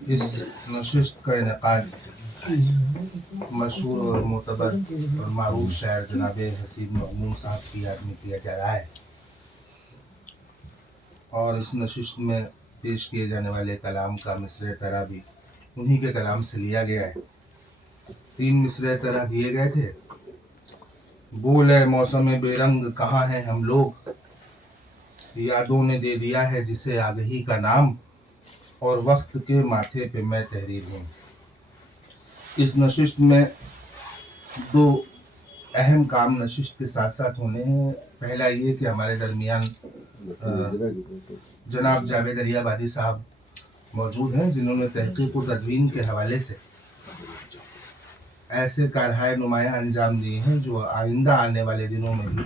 इस नशिस्त का इनेकाद मशहूर और मोतबर और मारूफ शायर जनाब हसीब महमूद साहब की याद में किया जा रहा है। और इस नशिस्त में पेश किए जाने वाले कलाम का मिसरे तरा भी उन्हीं के कलाम से लिया गया है। 3 मिसरे तरा दिए गए थे। बोल है मौसम बेरंग कहाँ है हम लोग, यादों ने दे दिया है जिसे आगही का नाम, और वक्त के माथे पे मैं तहरीर हूँ। इस नशिस्त में 2 अहम काम नशिस्त के साथ साथ होने हैं। पहला ये कि हमारे दरमियान जनाब जावेद अलियाबादी साहब मौजूद हैं, जिन्होंने तहकीक और तदवीन के हवाले से ऐसे कारहाय नुमाया अंजाम दिए हैं जो आइंदा आने वाले दिनों में भी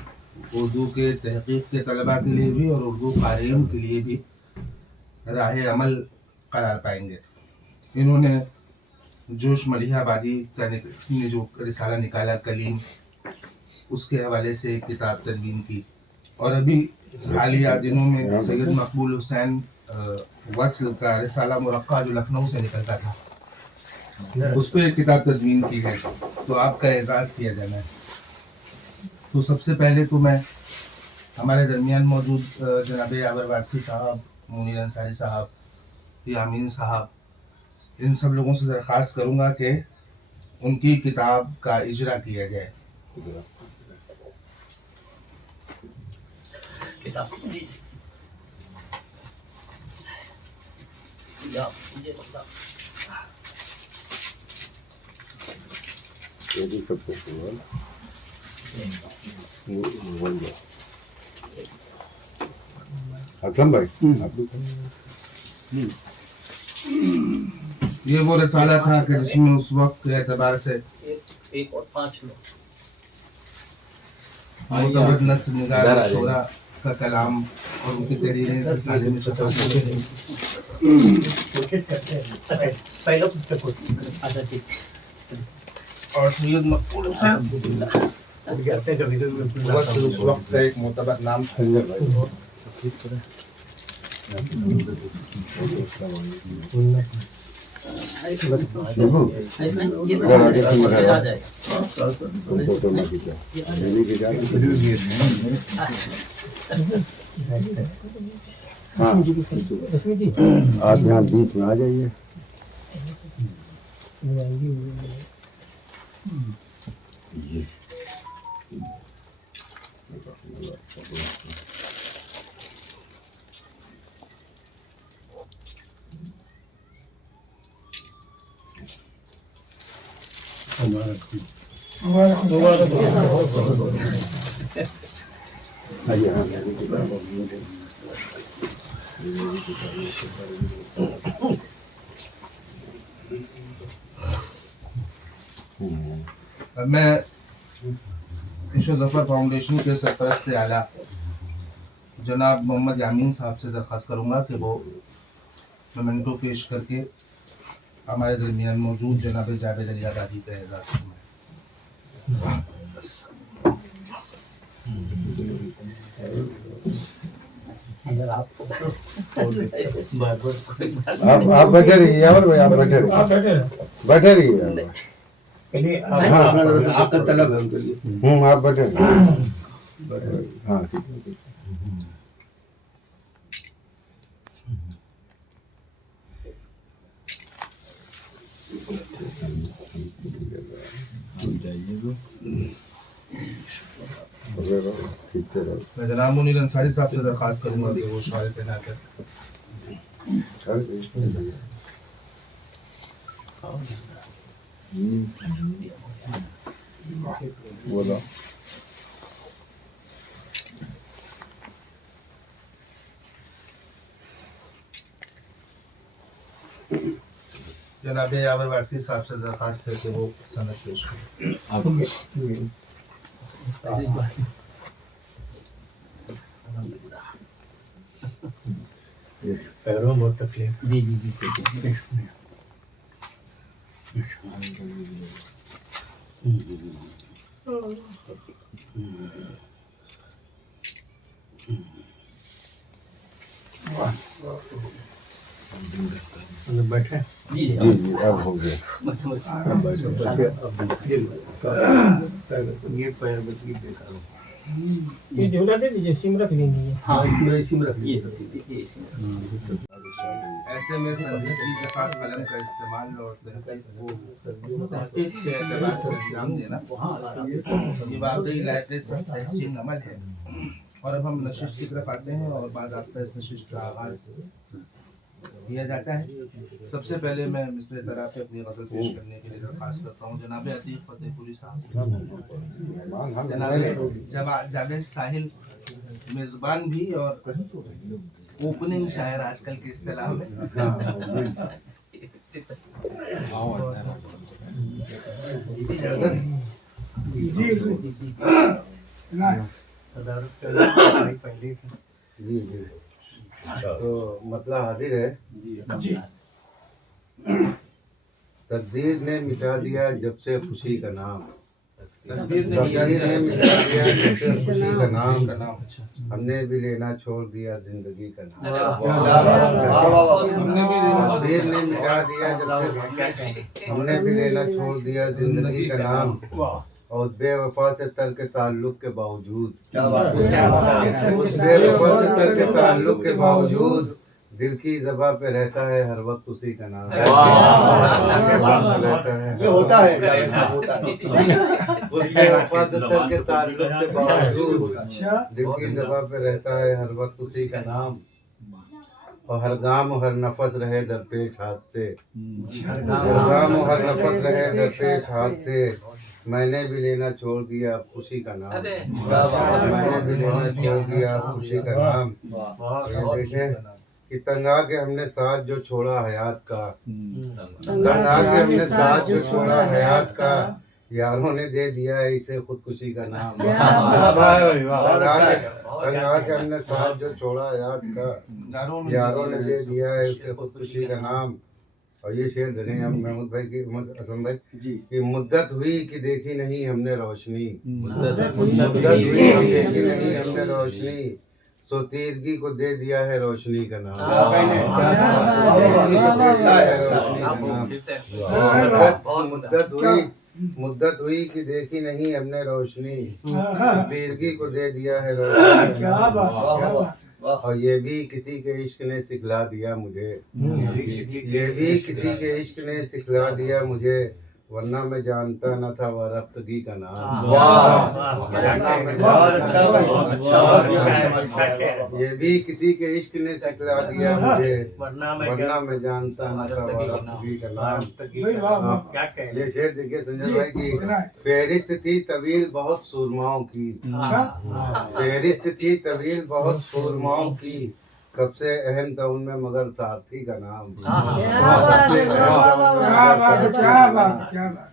उर्दू के तहकीक के तलबा के लिए भी और उर्दू क़ारीन के लिए भी राह अमल करार पाएंगे। इन्होंने जोश मलिहाबादी का ने जो रिसाला निकाला कलीम, उसके हवाले से एक किताब तदवीन की, और अभी हालिया दिनों में सैयद मकबूल हुसैन वस्ल का रिसाला मुरक्का जो लखनऊ से निकलता था, उस पर एक किताब तदवीन की है। तो आपका एजाज़ किया जाना है। तो सबसे पहले तो मैं हमारे दरमियान मौजूद जनाब यावर वारसी साहब, मुनीर अंसारी साहब, यामीन साहब, इन सब लोगों से दरख्वास्त करूँगा कि उनकी किताब का इजरा किया जाए। अकरम भाई ये वो रिसाला था कि जिसमें उस वक्त के एतबार से एक और 5 लोग मुतबद नस्र निगार शोरा का कलाम और उनकी तहरीरें इस रिसाले में छपा हुए हैं। कोशिश करते हैं पहले कुछ अच्छा ठीक और सैयद मकबूल हुसैन वस्ल उस वक्त का एक मुतबद नाम था। आप यहाँ बीच में आ जाइए। मैं इशो ज़फ़र फाउंडेशन के सरपरस्त आला जनाब मोहम्मद यामीन साहब से दरख्वास्त करूँगा कि वो मोमेंटो पेश करके हमारे दरमियान मौजूद जनाब जावेद अलियाबादी का एजाज़ फरमाएं। अगर आप आप बैठे रहिए यार भाई, आप बैठे रहिए। हाँ, आपका तलब है उनके लिए। आप बैठे रहिए। हाँ ठीक है। मैं जनाब मुनीर अंसारी साहब से दरख्वास्त करूँगा कि वो शायर पे ना कर बोलो। जनाब यावर वारसी साहब से दरख्वास्त है कि वो सनद पेश करें। पैरों में बहुत तकलीफ। जी जी जी बैठे जी अब हो गया। ये पैर बदली बेकार हो। ये झूला दे दीजिए, सिम रख लेंगे ये। हाँ इसमें इसी में रख लीजिए। ऐसे में संजीदगी के साथ कलम का इस्तेमाल और तहकीक के एतबार से अंजाम देना ये वाकई लायक तहसीन अमल है। और अब हम नशिश की तरफ आते हैं और बाज़ाब्ता इस नशिश का आगाज़ किया जाता है। सबसे पहले मैं मिसरे तरह पे अपनी गज़ल पेश करने के लिए दरख्वास्त करता हूँ जनाब अतीक फतेहपुरी साहब, जनाब जावेद साहिल मेज़बान भी और ओपनिंग शायर आजकल के इस्तिलाह में। पहले जी जी तो मतलब हाजिर है। तकदीर ने मिटा दिया जब से खुशी का नाम, तकदीर ने मिटा दिया जब से खुशी का नाम, हमने भी लेना छोड़ दिया जिंदगी का नाम। तकदीर ने मिटा दिया जब से, हमने भी लेना छोड़ दिया जिंदगी का नाम, और बेवफा से तर्क ताल्लुक के बावजूद, उस बेवफा से तर्क ताल्लुक के बावजूद दिल की ज़बां पे रहता है हर वक्त उसी का नाम। रहता है, ये होता है उस बेवफा से तर्क ताल्लुक के बावजूद दिल की ज़बां पे रहता है हर वक्त उसी का नाम, और हर गाम हर नफस रहे दरपेश हाथ से, हर गाम हर नफस रहे दरपेश हाथ से, मैंने भी लेना छोड़ दिया खुशी का नाम, मैंने भी लेना छोड़ दिया खुशी का नाम। देखें कि तंगा के हमने साथ जो छोड़ा हयात का, तंगा के हमने साथ जो छोड़ा हयात का, यारों ने दे दिया है इसे खुदकुशी का नाम। तंगा के हमने साथ जो छोड़ा हयात का, यारों ने दे दिया है इसे खुदकुशी का नाम। और ये शेर देखें हम महमूद भाई की, असलम भाई कि मुद्दत हुई कि देखी नहीं हमने रोशनी, मुद्दत हुई कि देखी नहीं हमने रोशनी, सो तीरगी को दे दिया है रोशनी का नाम। मुद्दत हुई कि देखी नहीं हमने रोशनी, तीरगी को दे दिया है रोशनी। और ये भी किसी के इश्क ने सिखला दिया मुझे, ये भी किसी के इश्क ने सिखला दिया मुझे, वरना मैं जानता न था वह रफ्तगी का नाम। ये भी किसी के इश्क ने सिखला दिया मुझे, वरना मैं जानता न था वह रफ्तगी का नाम। ये शेर देखिए संजय भाई की, फहरिस्त थी तवील बहुत सुरमाओं की, फहरिस्त थी तवील बहुत सुरमाओं की, सबसे अहम था उनमें मगर सारथी का नाम।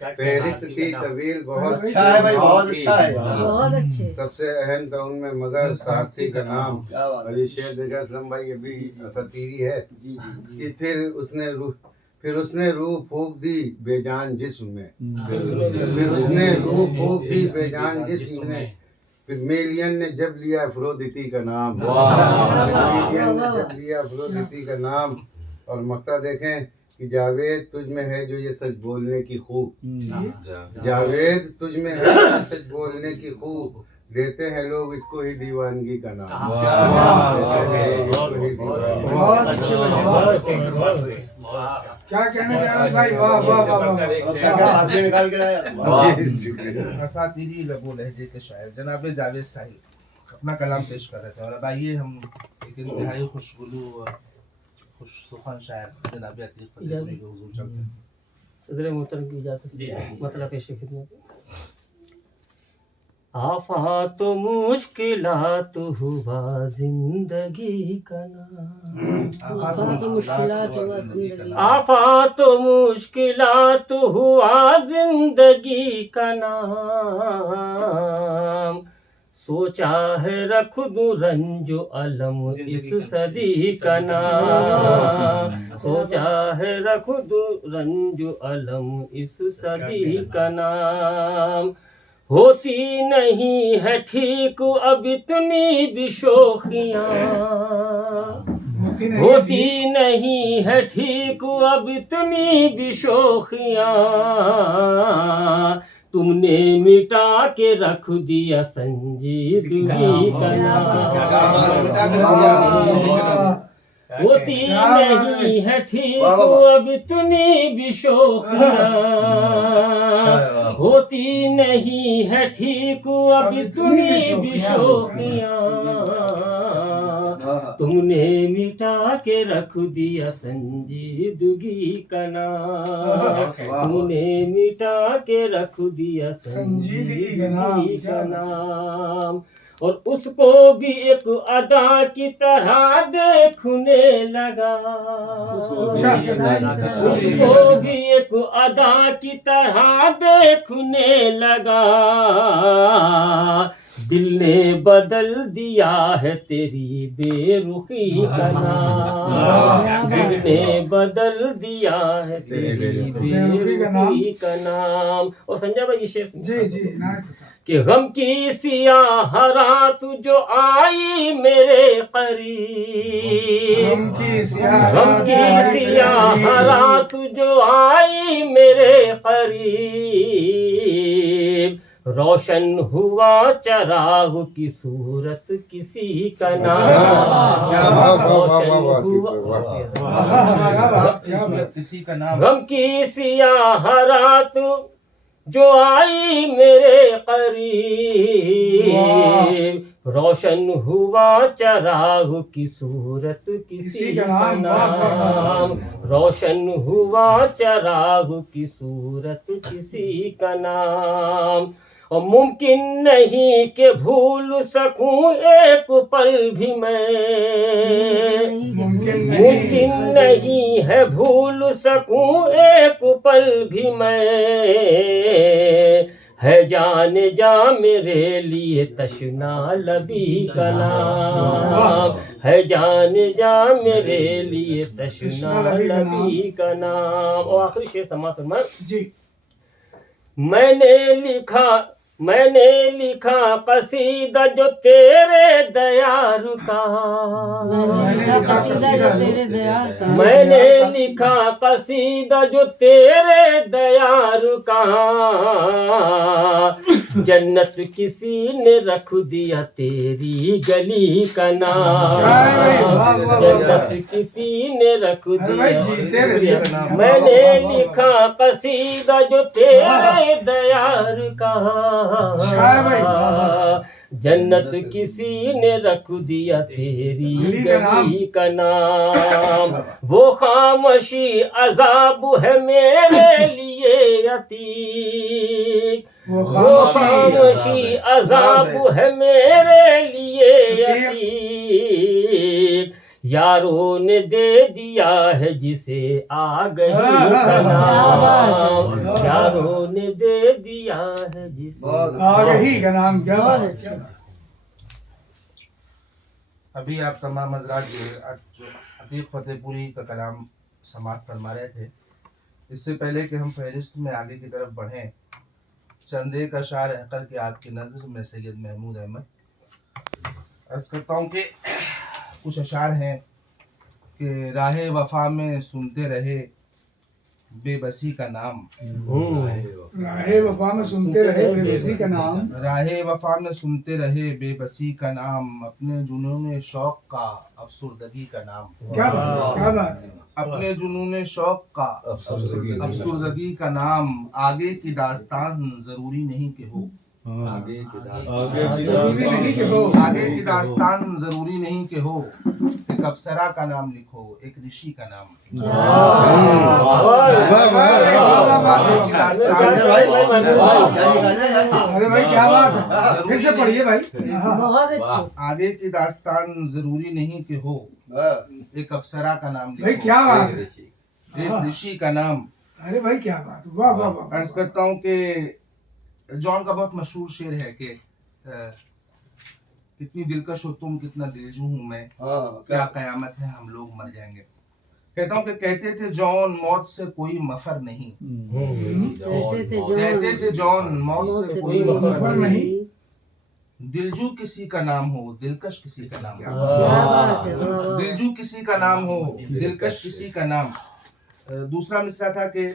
फहरिस्त थी तवील बहुत अच्छा है भाई, बहुत अच्छा है। सबसे अहम था उनमें मगर सारथी का नाम। और ये शेर देखा असलम भाई, ये भी असतीरी है कि फिर उसने रूह फूंक दी बेजान जिस्म में, फिर उसने रूह फूंक दी बेजान जिस्म में, पिग्मेलियन ने जब लिया अफरोदिती का नाम, पिग्मेलियन ने जब लिया अफरोदिती का नाम। और मक्ता देखें कि जावेद तुझ में है जो ये सच बोलने की खूब, जावेद तुझ में है जो सच बोलने की खूब, देते हैं लोग इसको ही दीवानगी का नाम। क्या कहना चाह रहे भाई? वाह वाह वाह वाह, निकाल के लाया। असातीरी लबो लहजे के शायर जनाब जावेद साहिल अपना कलाम पेश कर रहे थे। और अब आइए हम एक इंतहाई खुशगुलू और खुश सुखान शायर जनाब अतीक फतेहपुरी के हुजूर चलते हैं। सदर मोहतरम की इजाज़त से मतलब पेश खिदमत। आफात मुश्किलात हुआ जिंदगी का नाम, आफात मुश्किलात हुआ जिंदगी का नाम, सोचा है रख दूं रंजो अलम इस सदी का नाम, सोचा है रख दूं रंजो अलम इस सदी का नाम, होती नहीं है ठीक अब इतनी भी शोखियाँ, होती नहीं है ठीक अब इतनी भी शोखियाँ, तुमने मिटा के रख दिया संजीदगी का नाम। होती नहीं है ठीक अब इतनी भी शोखियाँ, होती नहीं है ठीक अब इतनी भी शोखियाँ, तुमने मिटा के रख दिया संजीदगी का नाम, तुमने मिटा के रख दिया संजीदगी का नाम। और उसको भी एक अदा की तरह देखने लगा, उसको भी एक अदा की तरह देखने लगा, दिल ने बदल दिया है तेरी बेरुखी का नाम, दिल ने बदल दिया है तेरी बेरुखी का नाम। और संजय भाई ये शेर जी कि गम की सियाह रात जो आई मेरे करीब, गम की सियाह रात जो आई मेरे करीब, रोशन हुआ चराग की सूरत किसी का नाम, किसी का नाम। गम की सियाह रात जो आई मेरे करीब, रोशन हुआ चराग की सूरत किसी का नाम, रोशन हुआ चराग की सूरत किसी का नाम। और मुमकिन नहीं कि भूल सकूं एक पल भी मैं, मुमकिन नहीं है भूल सकूं एक पल भी मैं, है जाने जा मेरे लिए तशना लबी का नाम, है जाने जा मेरे लिए तशना लबी का नाम। और आखिरी शेर समाप्त फरमाएं जी। मैंने लिखा कसीदा जो तेरे दयार का, मैंने लिखा कसीदा जो तेरे दयार का, जन्नत किसी ने रख दिया तेरी गली का नाम, जन्नत किसी ने रख दिया। मैंने लिखा कसीदा जो तेरे दयार का, जन्नत किसी ने रख दिया तेरी गली का नाम। वो खामोशी अजाब है मेरे लिए अतीक, वो खामोशी अजाब है मेरे लिए अतीक, यारों ने दे दिया है जिसे आ गई का नाम, यारों ने दे दिया है जिसे आ गई का नाम। क्या बात है। अभी आप तमाम हजरात जो अतीक फतेहपुरी का कलाम समाप्त फरमा रहे थे, इससे पहले कि हम फहरिस्त में आगे की तरफ बढ़ें, चंद एक अशार रहकर के आपकी नज़र में सैयद महमूद अहमद अर्ज़ करता हूँ कि कुछ अशार हैं कि राहे वफा में सुनते रहे बेबसी का नाम, राहे वफा में सुनते रहे बेबसी का नाम, राहे वफा में सुनते रहे बेबसी का नाम, अपने जुनून शौक का अफसुर्दगी का नाम। क्या बात, क्या बात है। अपने जुनून शौक का अफसुर्दगी का नाम, आगे की दास्तान जरूरी नहीं कि हो, आगे की जरूरी नहीं कि हो, आगे की दास्तान जरूरी नहीं कि हो, एक अप्सरा का नाम लिखो, एक ऋषि का नाम। आगे की दास्तान, अरे भाई क्या बात है, फिर से पढ़िए भाई। आगे की दास्तान जरूरी नहीं कि हो, एक अप्सरा का नाम लिखो, भाई क्या बात है, एक ऋषि का नाम। अरे भाई क्या बात, वाह वाह वाह। अर्ज करता हूँ कि जॉन का बहुत मशहूर शेर है कि कितनी दिलकश हो तुम, कितना दिलजू हूँ मैं, क्या कयामत है हम लोग मर जाएंगे। कहता हूँ कि कहते थे जॉन मौत से कोई मफर नहीं, कहते थे जॉन मौत से कोई मफर नहीं, दिलजू किसी का नाम हो, दिलकश किसी का नाम हो। वाह दिलजू किसी का नाम हो, दिलकश किसी का नाम। दूसरा मिसरा था कि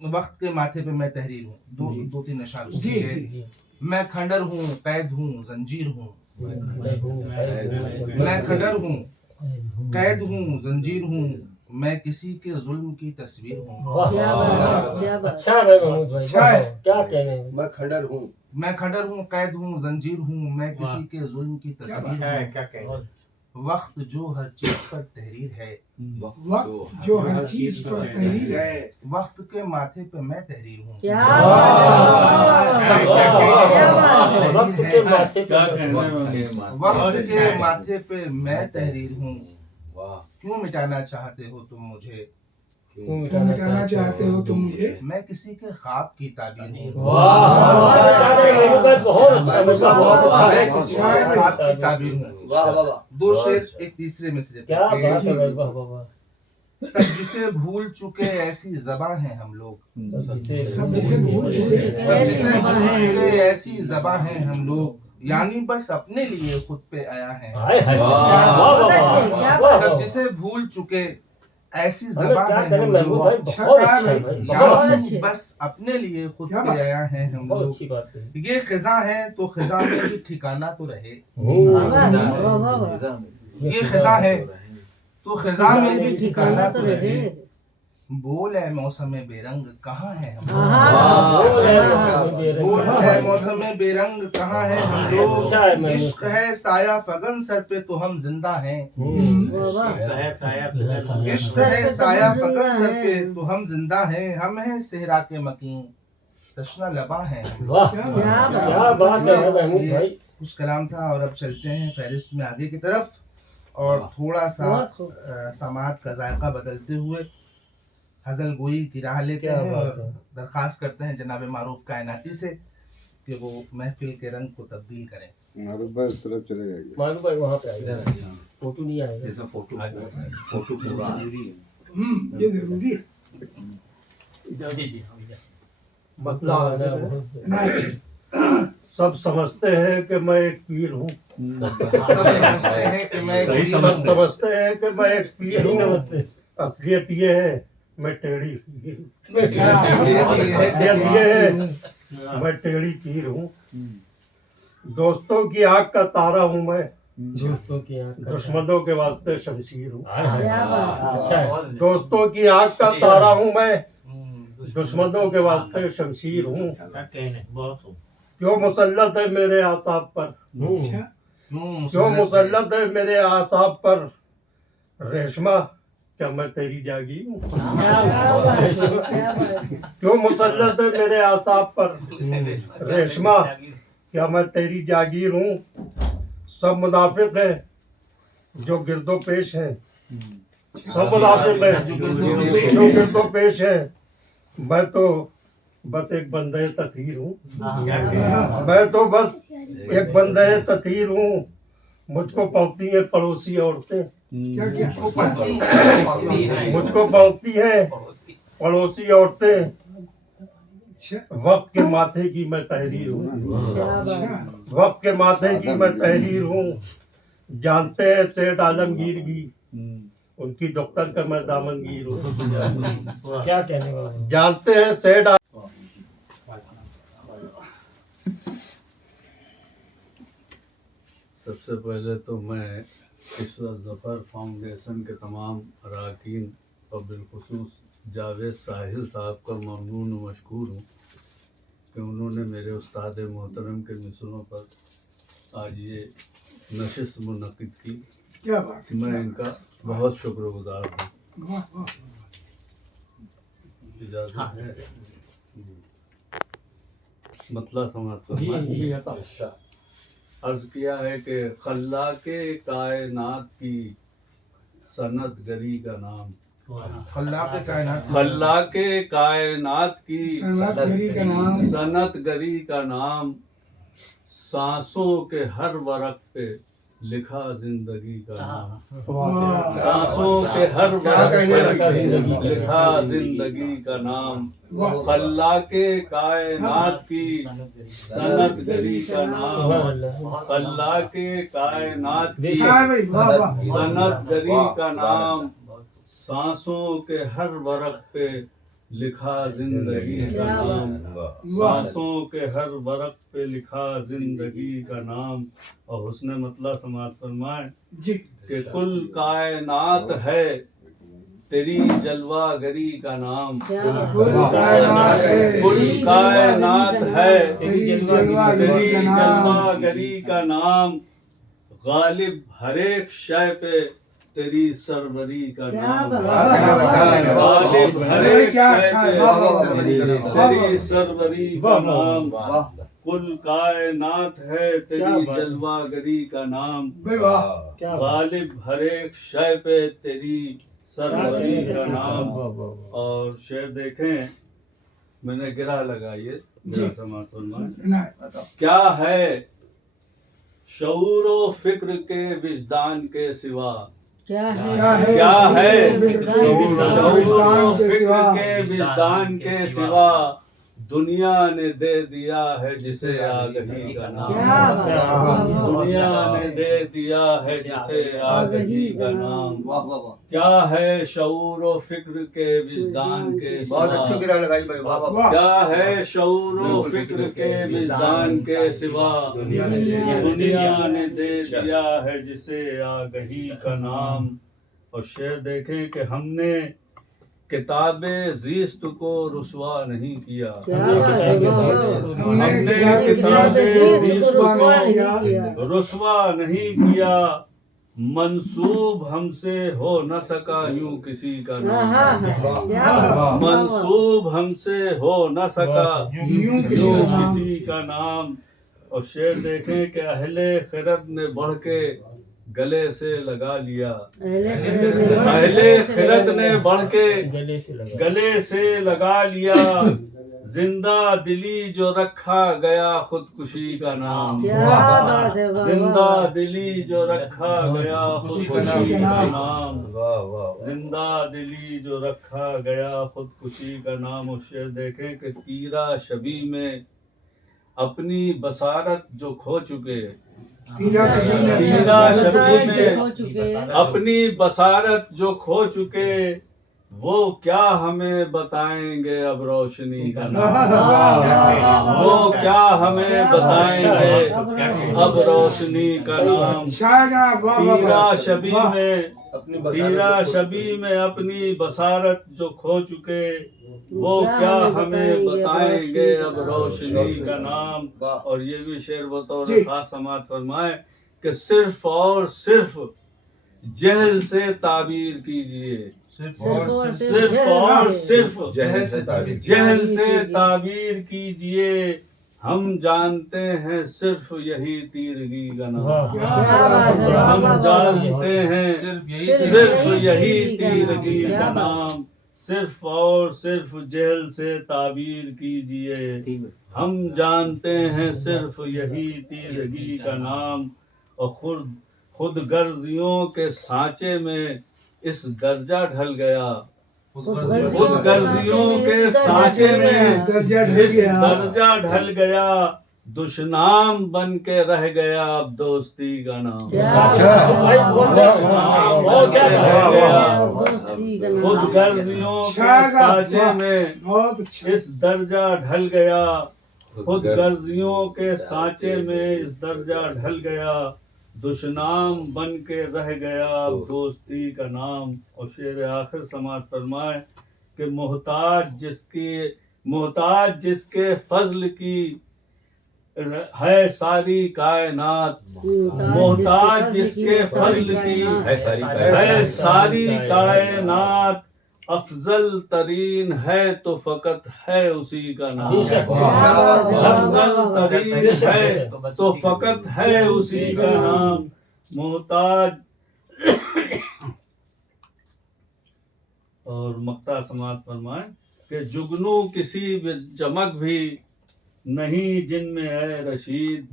वक्त के माथे पे मैं तहरीर हूँ। दो तीन अशार उसके जी, हैं। मैं खंडर हूँ, कैद हूँ, जंजीर हूँ। मैं खंडर हूँ, कैद हूँ, जंजीर हूँ। मैं किसी के जुल्म की तस्वीर हूँ। वाह क्या बात, क्या बात। अच्छा है भाई महमूद भाई, अच्छा है। क्या कहने हैं। मैं खंडर हूँ। मैं खंडर हूँ, कैद हूँ, जंजीर हूँ। मैं किसी के जुल्म की तस्वीर हूँ। क्या कहना वक्त जो हर चीज पर तहरीर है, वक्त जो हर चीज पर तहरीर है। वक्त के माथे पे मैं तहरीर हूँ। क्या वाह, क्या बात है। वक्त के माथे पे वक्त के माथे पे मैं तहरीर हूँ। वाह। क्यों मिटाना चाहते हो तुम मुझे, क्यों तुम मिटाना चाहते हो तो मुझे। मैं किसी के ख्वाब की ताबीर हूँ। वाह, महमूद भाई बहुत अच्छा, बहुत अच्छा है। मैं किसी के ख्वाब की ताबीर हूँ। वाह वाह वाह। दो शेर एक तीसरे मिसरे पे क्या के, बात है भाई, वाह वाह वाह। सब जिसे भूल चुके ऐसी ज़बां हैं हम लोग। सब जिसे भूल चुके सब जिसे भूल चुके ऐसी ज़बां हैं हम लोग। यानी बस अपने लिए खुद पे आया है। हाय हाय, वाह, वाह वाह बहुत अच्छे, वाह, क्या वाह, सब वाह। जिसे भूल चुके ऐसी हमें ज़बां क्या हैं करें हम महमूद लोग। भाई, बहुत अच्छा है भाई, बहुत यानी अच्छे। बस अपने लिए खुद क्या पे बात। आया है हम बहुत लोग। अच्छी बात है। ये खिजा है तो खिजा में भी ठिकाना तो रहे। वाह वाह वाह। ये खिजा है तो खिजा में भी ठिकाना ठिकाना तो तो रहे। रहे। बोल है मौसम बेरंग कहाँ है हम लोग। आहा। बोल है बोल है मौसम बेरंग कहाँ है हम अच्छा है लोग। महमूद। इश्क है साया फगन सर पे तो हम जिंदा हैं। वाह वाह। इश्क है साया फगन सर पे तो हम जिंदा हैं। हम हैं सेहरा के मकीन, तशना लबा हैं हम लोग। वाह, क्या बात। क्या बात है महमूद ये भाई। कुछ कलाम था और अब चलते हैं फहरिस्त में आगे की तरफ और थोड़ा सा बहुत खूब। समात का जायका बदलते हुए हजल गोई की राह लेते क्या हैं बात और है। दरख्वास्त करते हैं जनाब मारूफ कायनाती से कि वो महफिल के रंग को तब्दील करें। मारूफ भाई उस तरफ चले जाइए। मालूम भाई वहाँ पे आएगा, फोटो नहीं आएगा। ये जरूरी है। नहीं, सब समझते हैं कि मैं एक पीर हूँ। सब समझते हैं कि मैं सब समझते हैं कि मैं एक पीर हूँ। असलियत ये है मैं टेढ़ी पीर हूँ। असलियत ये है मैं टेढ़ी पीर हूँ। दोस्तों की आग का तारा हूँ मैं। दोस्तों की आँख का- दुश्मनों के वास्ते शमशीर हूँ। हाय हाय, क्या बात। अच्छा है। दोस्तों की आग का तारा हूँ मैं। दुश्मनों के वास्ते शमशीर हूँ। क्यों मुसल्लत है मेरे आसाब पर। अच्छा। क्यों मुसल्लत है मेरे आसाब पर। रेशमा क्या मैं तेरी जागीर हूँ। क्या बात। क्या बात। क्यों मुसल्लत है मेरे आसाब पर। रेशमा क्या मैं तेरी जागीर हूँ। सब मुनाफिक है जो गिरदो पेश है। सब मुनाफिक है जो गिरदो पेश है। मैं तो बस एक बंदे तथीर हूँ। मैं तो बस एक बंदे तथीर हूँ। मुझको पाती है पड़ोसी औरतें। क्या क्या उसको पढ़ती है। मुझको पाती है पड़ोसी औरतें। अच्छा। वक्त के माथे की मैं तहरीर हूँ। क्या बात। अच्छा। वक्त के माथे की मैं तहरीर हूँ। जानते हैं सेठ आलमगीर भी उनकी दफ्तर का मैं दामनगीर हूँ। क्या कहने वाला। जानते हैं सेठ सबसे पहले तो मैं इस ज़फ़र फाउंडेशन के तमाम अरकान और बिलखुसूस जावेद साहिल साहब का ममनून व मशकूर हूँ कि उन्होंने मेरे उस्ताद मोहतरम के मिसलों पर आज ये नशिस्त मुनक़िद की। क्या बात है। मैं इनका बहुत शुक्रगुजार हूँ। वाह वाह। इजाज़त है मतलब समाप्त जी करना। जी। अर्ज किया है कि खल्लाके कायनात की सनत गरी का नाम। खल्लाक़ कायनात खल्लाके कायनात की सनतगरी का नाम। सनत गरी का नाम। सांसों के हर वरक पे लिखा जिंदगी का नाम। वाह सांसों के हर वक्त कहने पर लिखा जिंदगी का नाम। अल्लाह के कायनात की सनत गरी का नाम। अल्लाह के कायनात की हाँ भाई वाह वाह सनत गरी का नाम। सांसों के हर वरक पे लिखा जिंदगी का नाम। सांसों के हर वरक पे लिखा जिंदगी का नाम। और हुस्न मतला समाज फरमाए जी कि कुल कायनात है तेरी जलवागरी का नाम। कुल कायनात है कुल कायनात है तेरी जलवागरी तेरी का नाम। जलवागरी का नाम। गालिब हर एक शय पे तेरी सरवरी का नाम। गालिब हर एक क्या शय अच्छा है, पे वाह, वाह, वाह। तेरी सरवरी का नाम। कुल कायनात है तेरी जलवागरी का नाम। भाई वाह गालिब हर एक शय पे तेरी सरवरी का नाम। और शेर देखें, मैंने गिरा लगाइए गिरा समाज फरमाए। नहीं क्या है शऊर व फिक्र के विजदान के सिवा। क्या है क्या है शऊर व शऊर व फिक्र के फिक्र सिवा। के विजदान के सिवा दुनिया ने दे दिया है जिसे आगही का नाम। दुनिया ने दे दिया है जिसे आगही का नाम। वाह वाह वाह क्या है शऊर व फिक्र के विजदान के बहुत अच्छी सिवा। गिरा लगाई भाई वाह वाह वाह क्या है शऊर व फिक्र के विजदान के सिवा दुनिया ने दे दिया है जिसे आगही का नाम। और शेर देखें कि हमने किताबे ज़ीस्त को रुसवा नहीं किया। हमने किताबे ज़ीस्त को रुसवा नहीं किया। मंसूब हमसे हो न सका यूं किसी का नाम। मंसूब हमसे हो न सका यूं किसी का नाम। और शेर देखें कि अहले खिरत ने बढ़ के गले से लगा लिया। अहले खिरत ने बढ़ के गले से लगा लिया। जिंदा दिली जो रखा गया खुदकुशी का नाम। जिंदा दिली जो रखा गया खुदकुशी का नाम। जिंदा दिली जो रखा गया खुदकुशी का नाम। और शेर देखें कि तीरा शबी में अपनी बसारत जो खो चुके। तीरा शबी में अपनी बसारत जो खो चुके वो क्या हमें बताएंगे अब रोशनी का नाम। वो क्या हमें बताएंगे अब रोशनी का नाम। तीरा शबी में तीरा शबी में अपनी बसारत जो खो चुके वो क्या हमें बताएंगे अब रोशनी का नाम। और ये भी शेर बतौर खास समात फरमाए कि सिर्फ और सिर्फ जहल से ताबीर कीजिए। सिर्फ और सिर्फ जहल से ताबीर कीजिए। हम जानते हैं सिर्फ यही तीरगी का नाम। हम जानते हैं सिर्फ यही तीरगी का नाम। सिर्फ और सिर्फ जहल से ताबीर कीजिए। हम जानते हैं सिर्फ यही तीरगी का नाम। और खुद गर्जियों के सांचे में इस दर्जा ढल गया। खुद गर्जियों के सांचे में इस दर्जा ढल गया। दुश्मन बन के रह गया अब दोस्ती का नाम। खुद गर्जियों के सांचे में इस दर्जा ढल गया। खुद गर्जियों के सांचे में इस दर्जा ढल गया। दुश्मन बन के रह गया अब दोस्ती का नाम। और शेर आखिर समाज फरमाए कि मोहताज जिसके फजल की है सारी कायनात। मोहताज जिसके फजल की है सारी कायनात। अफजल तरीन है तो फकत है उसी का नाम। अफजल तरीन है तो फकत है उसी का नाम। मोहताज और मक्ता समात फरमाए कि जुगनू किसी चमक भी नहीं जिनमें है रशीद,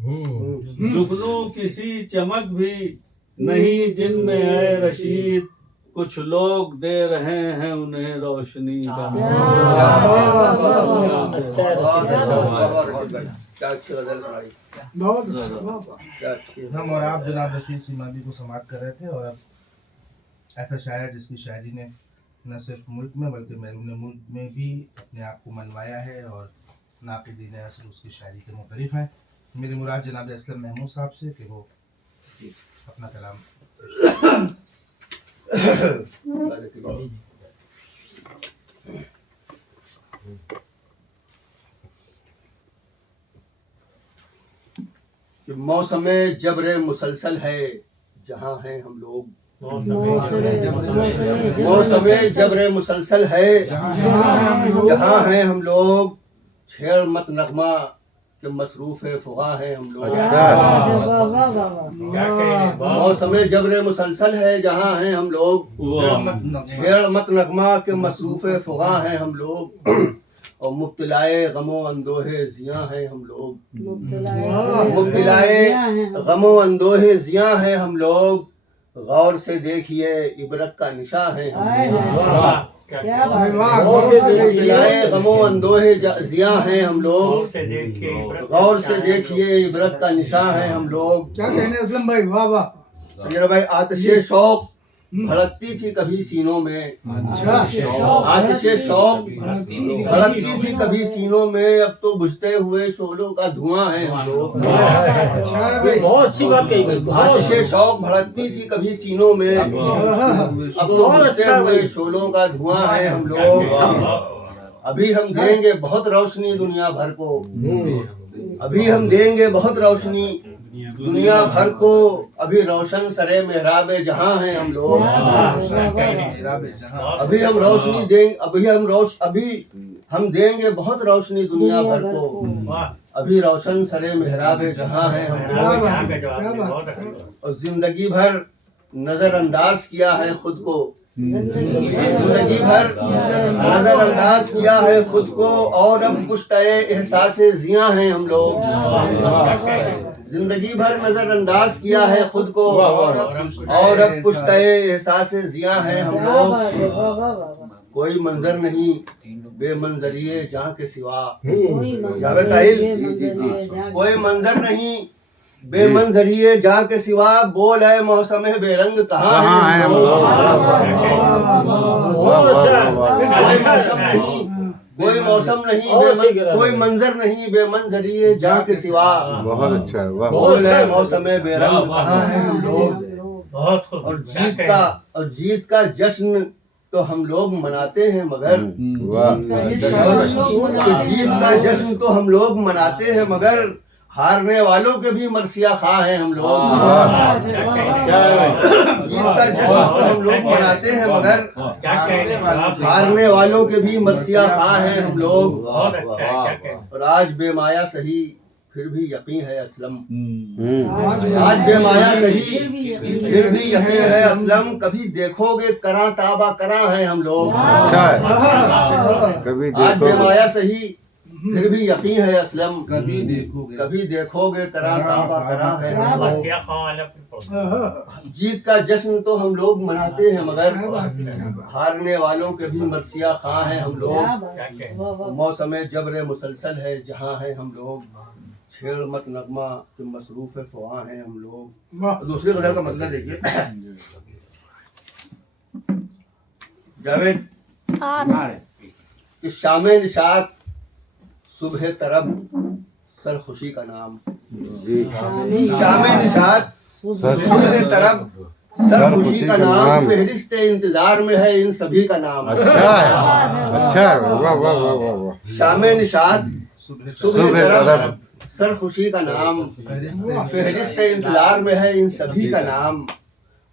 जुगनू किसी चमक भी नहीं जिनमें है रशीद, कुछ लोग दे रहे हैं उन्हें रोशनी का क्या अच्छी गजल सुनाई। बहुत वाह हम और आप जनाब रशीद सीमाबी को समाप्त कर रहे थे, और अब ऐसा शायर है जिसकी शायरी ने न सिर्फ मुल्क में बल्कि बैरून मुल्क में भी अपने आप को मनवाया है, और नाक़िदीन असर उसकी शायरी के मुतरिफ हैं। मेरी मुराद जनाब असलम महमूद साहब से कि वो अपना कलाम कि मौसम जब्र मुसलसल है जहाँ हैं हम लोग, मौसम जब्र मुसलसल है जहाँ हैं हम लोग, छेड़ मत नगमा के मसरूफ फुगा हैं हम लोग। मौसम जब्र मुसलसल है जहाँ हैं हम लोग, छेड़ मत नगमा के मसरूफ फुगा हैं हम लोग, और मुब्तलाए गमो अंदोहे जिया हैं हम लोग, मुब्तलाए गमो अंदोहे जिया हैं हम लोग, गौर से देखिए इबरत का निशा है हम लोग, मुब्तलाए गमो अंदोहे जिया हैं हम लोग, गौर से देखिए इबरत का निशा है हम लोग। क्या कहने असलम भाई, वाह वाह। संजय भाई, आतिशे शौक भड़कती थी कभी सीनों में, आतिशे शौक भड़कती थी कभी सीनों में, अब तो बुझते हुए शोलों का धुआं है हम लोग। बहुत अच्छी बात कही भाई, आतिशे शौक भड़कती थी कभी सीनों में, अब तो बुझते हुए शोलों का धुआं है हम लोग। अभी हम देंगे बहुत रोशनी दुनिया भर को, अभी हम देंगे बहुत रोशनी दुनिया भर को, अभी रोशन सरे मेहराबे जहां हैं हम लोग, अभी हम रोशनी देंगे, अभी हम देंगे बहुत रोशनी दुनिया भर को, अभी रोशन सरे मेहराबे जहां हैं हम लोग। और जिंदगी भर नजरअंदाज किया है खुद को, जिंदगी भर नजरअंदाज किया है खुद को, और अब पुश्ते एहसासे जिया हैं हम लोग। जिंदगी भर नजरअंदाज किया है खुद को, और अब पुश्ते एहसासे जिया हैं हम लोग। कोई मंजर नहीं बेमंजरिए जहाँ के सिवा, जावेद साहिल, कोई मंजर नहीं बेमंजरिए जहाँ के सिवा, बोल है मौसम है बेरंग कहाँ है हम लोग। कोई मौसम नहीं कोई मंजर नहीं बेमंजरिए जहाँ के सिवा, बहुत अच्छा है, वाह। बोल है मौसम बेरंग कहाँ है हम लोग। और जीत का जश्न तो हम लोग मनाते हैं मगर, जीत का जश्न तो हम लोग मनाते हैं मगर, हारने वालों के भी मरसिया खा हैं हम लोग। जीत का जश्न तो हम लोग मनाते हैं मगर, हारने वालों के भी मरसिया खा हैं हम लोग। और आज बेमाया सही फिर भी यकीन है असलम, आज बेमाया सही फिर भी यकीन है असलम, कभी देखोगे करा ताबा करा है हम लोग। आज बेमाया सही फिर भी यकीन है असलम, कभी देखोगे करा ताबा करा है हम लोग। जीत का जश्न तो हम लोग मनाते हैं मगर, हारने वालों के भी मरसिया खा हैं हम लोग। मौसम जब्र मुसलसल है जहाँ है हम लोग, छेड़ मत नगमा के मसरूफ फुआ हैं हम लोग। दूसरे गजल का मतलब देखिए जावेद, कि शामे निशात सुबह तरब सर खुशी का नाम, शामे निशात सुबह तरब सर खुशी का नाम, फहरिस्त इंतजार में है इन सभी का नाम। अच्छा है, अच्छा है, वाह वाह वाह वाह वाह। शामे निशात सुबह तरब सर खुशी का नाम, फहरिस्त इंतजार में है इन सभी का नाम।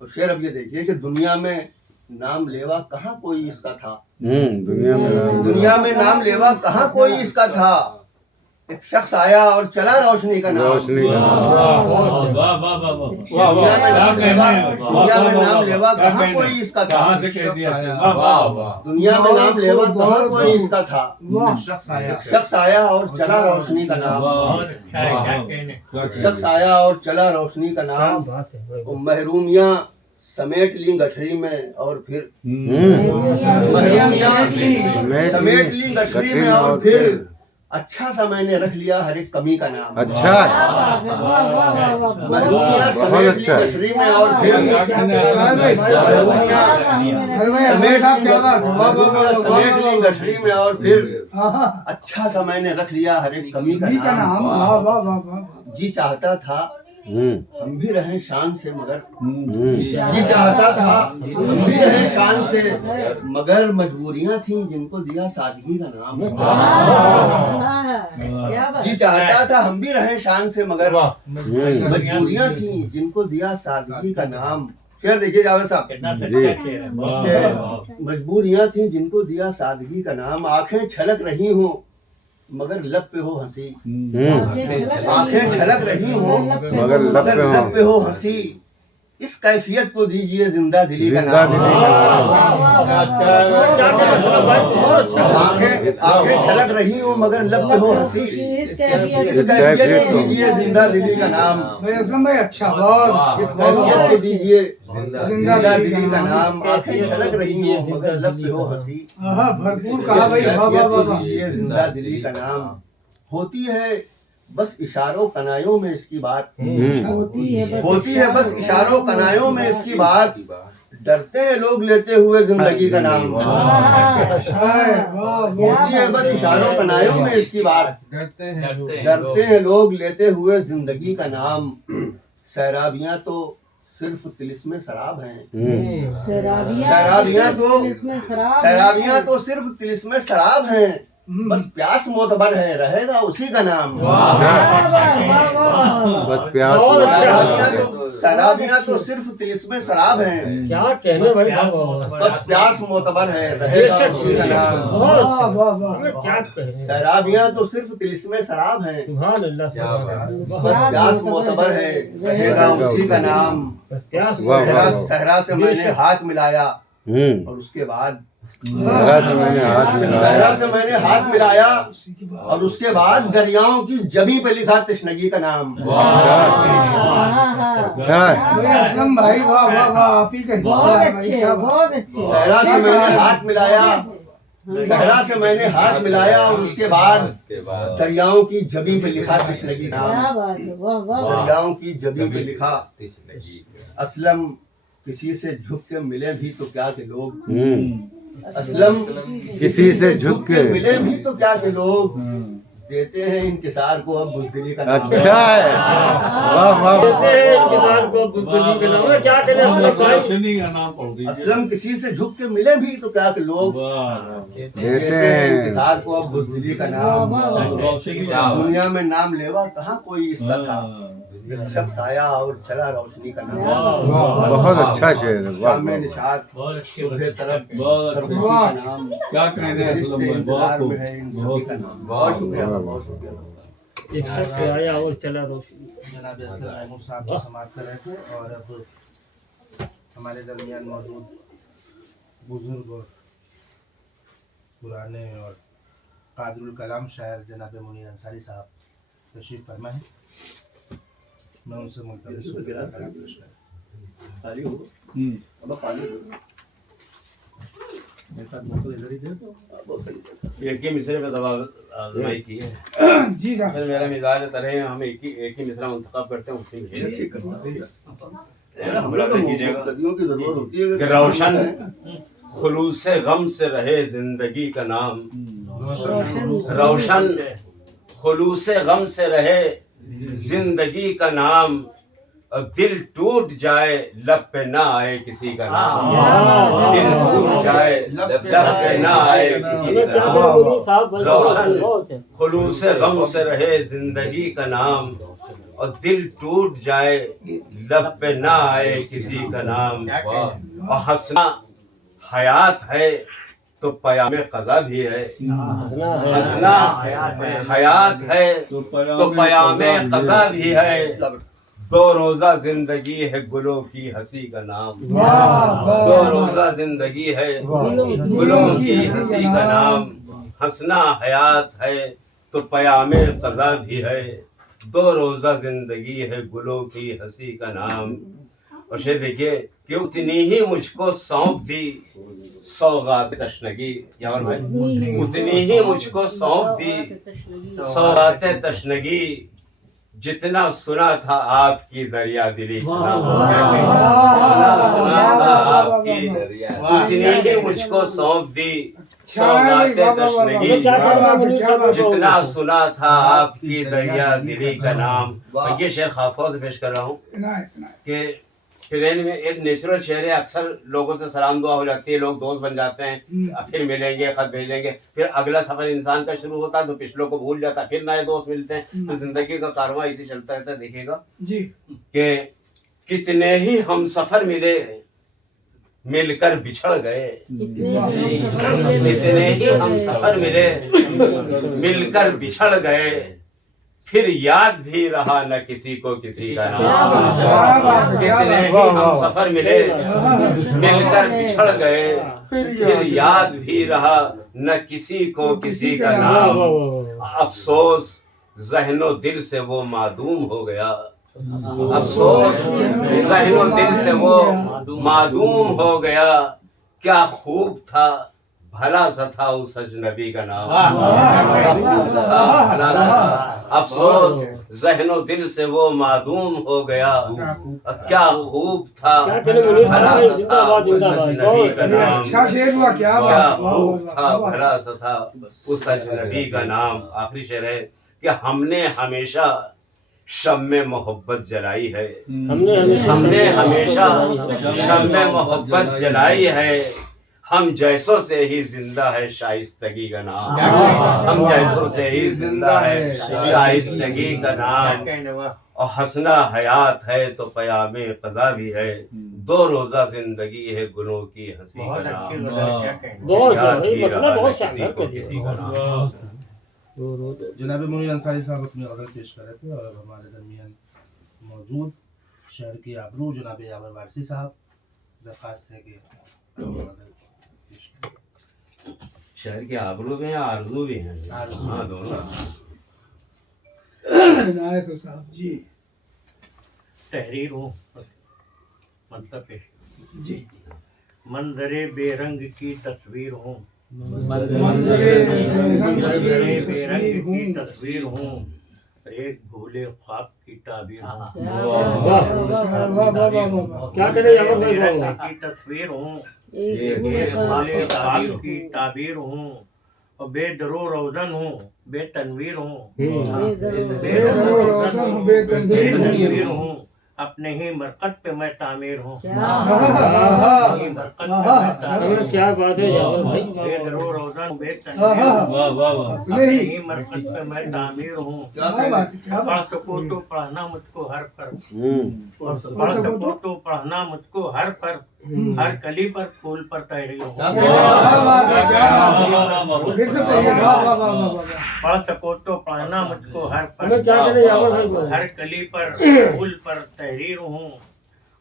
और शेर अब ये देखिए कि दुनिया में नाम लेवा कहाँ कोई इसका था, दुनिया में नाम लेवा कहाँ कोई इसका था, एक शख्स आया और चला रोशनी का नाम। रोशनी का नाम। दुनिया में नाम लेवा, दुनिया में नाम लेवा कहाँ कोई इसका था। दुनिया में नाम लेवा कहाँ कोई इसका था। शख्स आया और चला रोशनी का नाम। शख्स आया और चला रोशनी का नाम। वो महरूमियाँ समेट ली गठरी में और फिर महरूमियाँ समेट ली गठरी में और फिर अच्छा सा मैंने रख लिया हर एक कमी का नाम। अच्छा महरूमियाँ समेट ली गठरी में और फिर महरूमियाँ समेट ली गठरी में और फिर अच्छा सा मैंने रख लिया हर एक कमी का नाम। जी चाहता था हम भी रहें शान से मगर जी चाहता था हम भी रहें शान से मगर मजबूरियां थी जिनको दिया सादगी का नाम। जी चाहता था हम भी रहें शान से मगर मजबूरियां थी जिनको दिया सादगी का नाम। शेर देखिए जावेद साहब, मजबूरियां थी जिनको दिया सादगी का नाम। आंखें छलक रही हो मगर लब पे हो हंसी। आंखें छलक रही हो मगर लब पे हो हंसी। इस कैफियत को दीजिए जिंदा दिली का नाम। आंखें छलक रही हो मगर लब पे हो हंसी। इस कैफियत को दीजिए जिंदा दिली का नाम। भाई असलम भाई अच्छा बहुत इस कैफियत को दीजिए जिंदा दिली का नाम। आंखें छलक रही हो मगर लब पे हो हंसी। भरपूर कहा भाई। वाह वाह वाह वाह। दीजिए जिंदा दिली का नाम। होती है बस इशारों कनायों में इसकी बात। होती है बस इशारों कनायों में इसकी बात। डरते हैं लोग लेते हुए जिंदगी का नाम। होती है बस इशारों कनायों में इसकी बात। डरते हैं लोग लेते हुए जिंदगी का नाम। सैराबियां तो सिर्फ तिलिस्मे शराब हैं। सैराबियां तो सिर्फ तिलिस्मे शराब हैं। बस प्यास मोतबर है रहेगा उसी का नाम। बस प्यास शराबियां तो सिर्फ तिलिस्मे शराब हैं। क्या कहने भाई। बस प्यास मोतबर है रहेगा उसी का नाम। क्या कहने। शराबियां तो सिर्फ तिलिस्मे शराब हैं। सुभान अल्लाह। बस प्यास मोतबर है रहेगा उसी का नाम। सहरा से मैंने हाथ मिलाया और उसके बाद सहरा से मैंने हाथ मिलाया और उसके बाद दरियाओं की जबी पे लिखा तशनगी का नाम। अच्छा असलम भाई वाह वाह वाह आप ही का हिस्सा है भाई। क्या बात। सहरा से मैंने हाथ मिलाया सहरा से मैंने हाथ मिलाया और उसके बाद दरियाओं की जबी पे लिखा तशनगी नाम। दरियाओं की जबी पे लिखा असलम किसी से झुक के मिले भी तो क्या के लोग। असलम किसी से झुक के मिले भी तो क्या के लोग देते हैं इंकिसार को अब बुज़दिली का नाम। अच्छा है। वाह वाह। देते हैं इंतजार को बुज़दिली के नाम। क्या करें असलम किसी से झुक के मिले भी तो क्या के लोग देते हैं इंकिसार को अब बुज़दिली का नाम। दुनिया में नाम लेवा कहाँ कोई इसका था। शख्स आया और चला रोशनी का नाम। बहुत अच्छा शेर है। वाह शाम निशात सुबह तरफ वाह। नाम। क्या कहने रिश्ते इंतजार में है इन सभी का नाम। बहुत शुक्रिया बहुत शुक्रिया। एक शख्स आया और चला रोशनी। जनाब असलम महमूद साहब को समाप्त कर रहे थे और अब हमारे दरमियान मौजूद बुजुर्ग और पुराने और कादरुल कलाम शायर जनाब मुनीर अंसारी साहब तशरीफ फरमा है। मैं उनसे मुल्तमिस हूं कि कलाम पेश करें। एक ही मिसरे पे दवा आजमाई की है। जी साहब। फिर मेरा मिजाज तरह है, हम एक ही मिसरा मुंतखब करते हैं उसी में की जरूरत होती है कि रोशन खुलूस गम से रहे जिंदगी का नाम। रोशन खुलूस गम से रहे जिंदगी का नाम। और दिल टूट जाए लब पे ना आए किसी का नाम। दिल टूट जाए लब पे ना आए किसी का नाम। रोशन खुलूस गम से रहे जिंदगी का नाम। और दिल टूट जाए लब पे ना आए किसी का नाम। और हंसना हयात है तो पयामे कज़ा भी है। हंसना हयात है तो पयामे कज़ा भी है। 2 रोज़ा जिंदगी है गुलों की हंसी का नाम। 2 रोज़ा जिंदगी है गुलों की हंसी का नाम। हंसना हयात है तो पयामे कज़ा भी है। 2 रोज़ा जिंदगी है गुलों की हंसी का नाम। और शेर देखिए कि उतनी ही मुझको सौंप दी सौगात तशनगी। यार भाई, उतनी ही मुझको सौंप दी सौगात तशनगी, जितना सुना था आपकी दरिया दिली का नाम। जितना सुना था आपकी उतनी ही मुझको सौंप दी सौगात तशनगी, जितना सुना था आपकी दरिया दिली का नाम। और ये शेर खासतौर से पेश कर रहा हूँ कि ट्रेन में एक नेचुरल शेर है। अक्सर लोगों से सलाम दुआ हो जाती है, लोग दोस्त बन जाते हैं, फिर मिलेंगे, खत भेजेंगे, फिर अगला सफर इंसान का शुरू होता है तो पिछलों को भूल जाता है, फिर नए दोस्त मिलते हैं। तो जिंदगी का कारवां इसी चलता रहता है। देखिएगा जी कि कितने ही हम सफर मिले मिलकर बिछड़ गए। कितने ही हम सफर मिले मिलकर बिछड़ गए, फिर याद भी रहा न किसी को किसी का नाम। कितने ही हम सफर मिले मिलकर बिछड़ गए, फिर याद भी रहा न किसी को किसी का नाम। अफसोस ज़हनो दिल से वो मादूम हो गया। अफसोस ज़हनो दिल से वो मादूम हो गया, क्या खूब था भला सा था उस अजनबी का नाम। भला सा था। अफसोस ज़हनो दिल से वो मादूम हो गया, क्या खूब था भला सा था उस अजनबी का नाम। अच्छा शेर हुआ, क्या क्या बात। खूब था भला सा था उस अजनबी का नाम। आखिरी शेर है कि हमने हमेशा शम्मे मोहब्बत जलाई है। हमने हमेशा शम्मे मोहब्बत जलाई है, हम जैसों से ही जिंदा है शाइस्तगी का नाम। हम जैसों से ही जिंदा है शाइस्तगी का नाम। और हंसना हयात है तो पयामे क़ज़ा भी है। 2 रोज़ा जिंदगी है गुलों की हंसी का नाम। बहुत याद भाई, भी मतलब रहा बहुत न किसी शानदार को कर किसी दिया। का नाम। जनाब मुनीर अंसारी साहब अपनी गज़ल पेश कर रहे थे और अब हमारे दरमियान मौजूद शहर के आबरू जनाब यावर वारसी साहब, दरख्वास्त है कि गज़ल पेश करें। शहर के आबरू भी हैं, आरजू भी हैं। आरज़ू। हाँ, दोनों। इनायत हो साहब जी। तहरीर हूँ मतलब पेश। जी मंजरे बेरंग की तस्वीर हूँ। मंजरे बेरंग तस्वीर की हूँ। तस्वीर हूँ, एक भूले ख्वाब की ताबीर हूँ। वाह वाह वाह वाह। क्या करे यावर भाई, बेरंग वाह। की तस्वीर हूँ, एक भूले भूले ख्वाब की ताबीर हूँ, और बेदरो रोज़न हूँ बेतनवीर हूँ। बेदरो रोज़न हूँ, बेतनवीर हूँ। अपने ही मरकत पे मैं तामीर हूँ। आहा, मरकत पे मैं तामीर हूँ। क्या बात है यावर भाई, बेदरो रोज़न बेतनवीर हूँ, अपने ही मरकत पे मैं तामीर हूँ। क्या बात है, क्या पढ़ बात। सको तो पढ़ना मुझको हर पर, पढ़ सको तो पढ़ना मुझको हर पर, हर कली पर फूल पर तैरी हूँ। क्या बात है, क्या बात है। फिर से कहिए, वाह वाह वाह वाह वाह। पढ़ सको तो पढ़ना मुझको हर पर, हमें क्या करे यावर भाई, वाह। हर कली पर फूल पर तहरीर हूँ,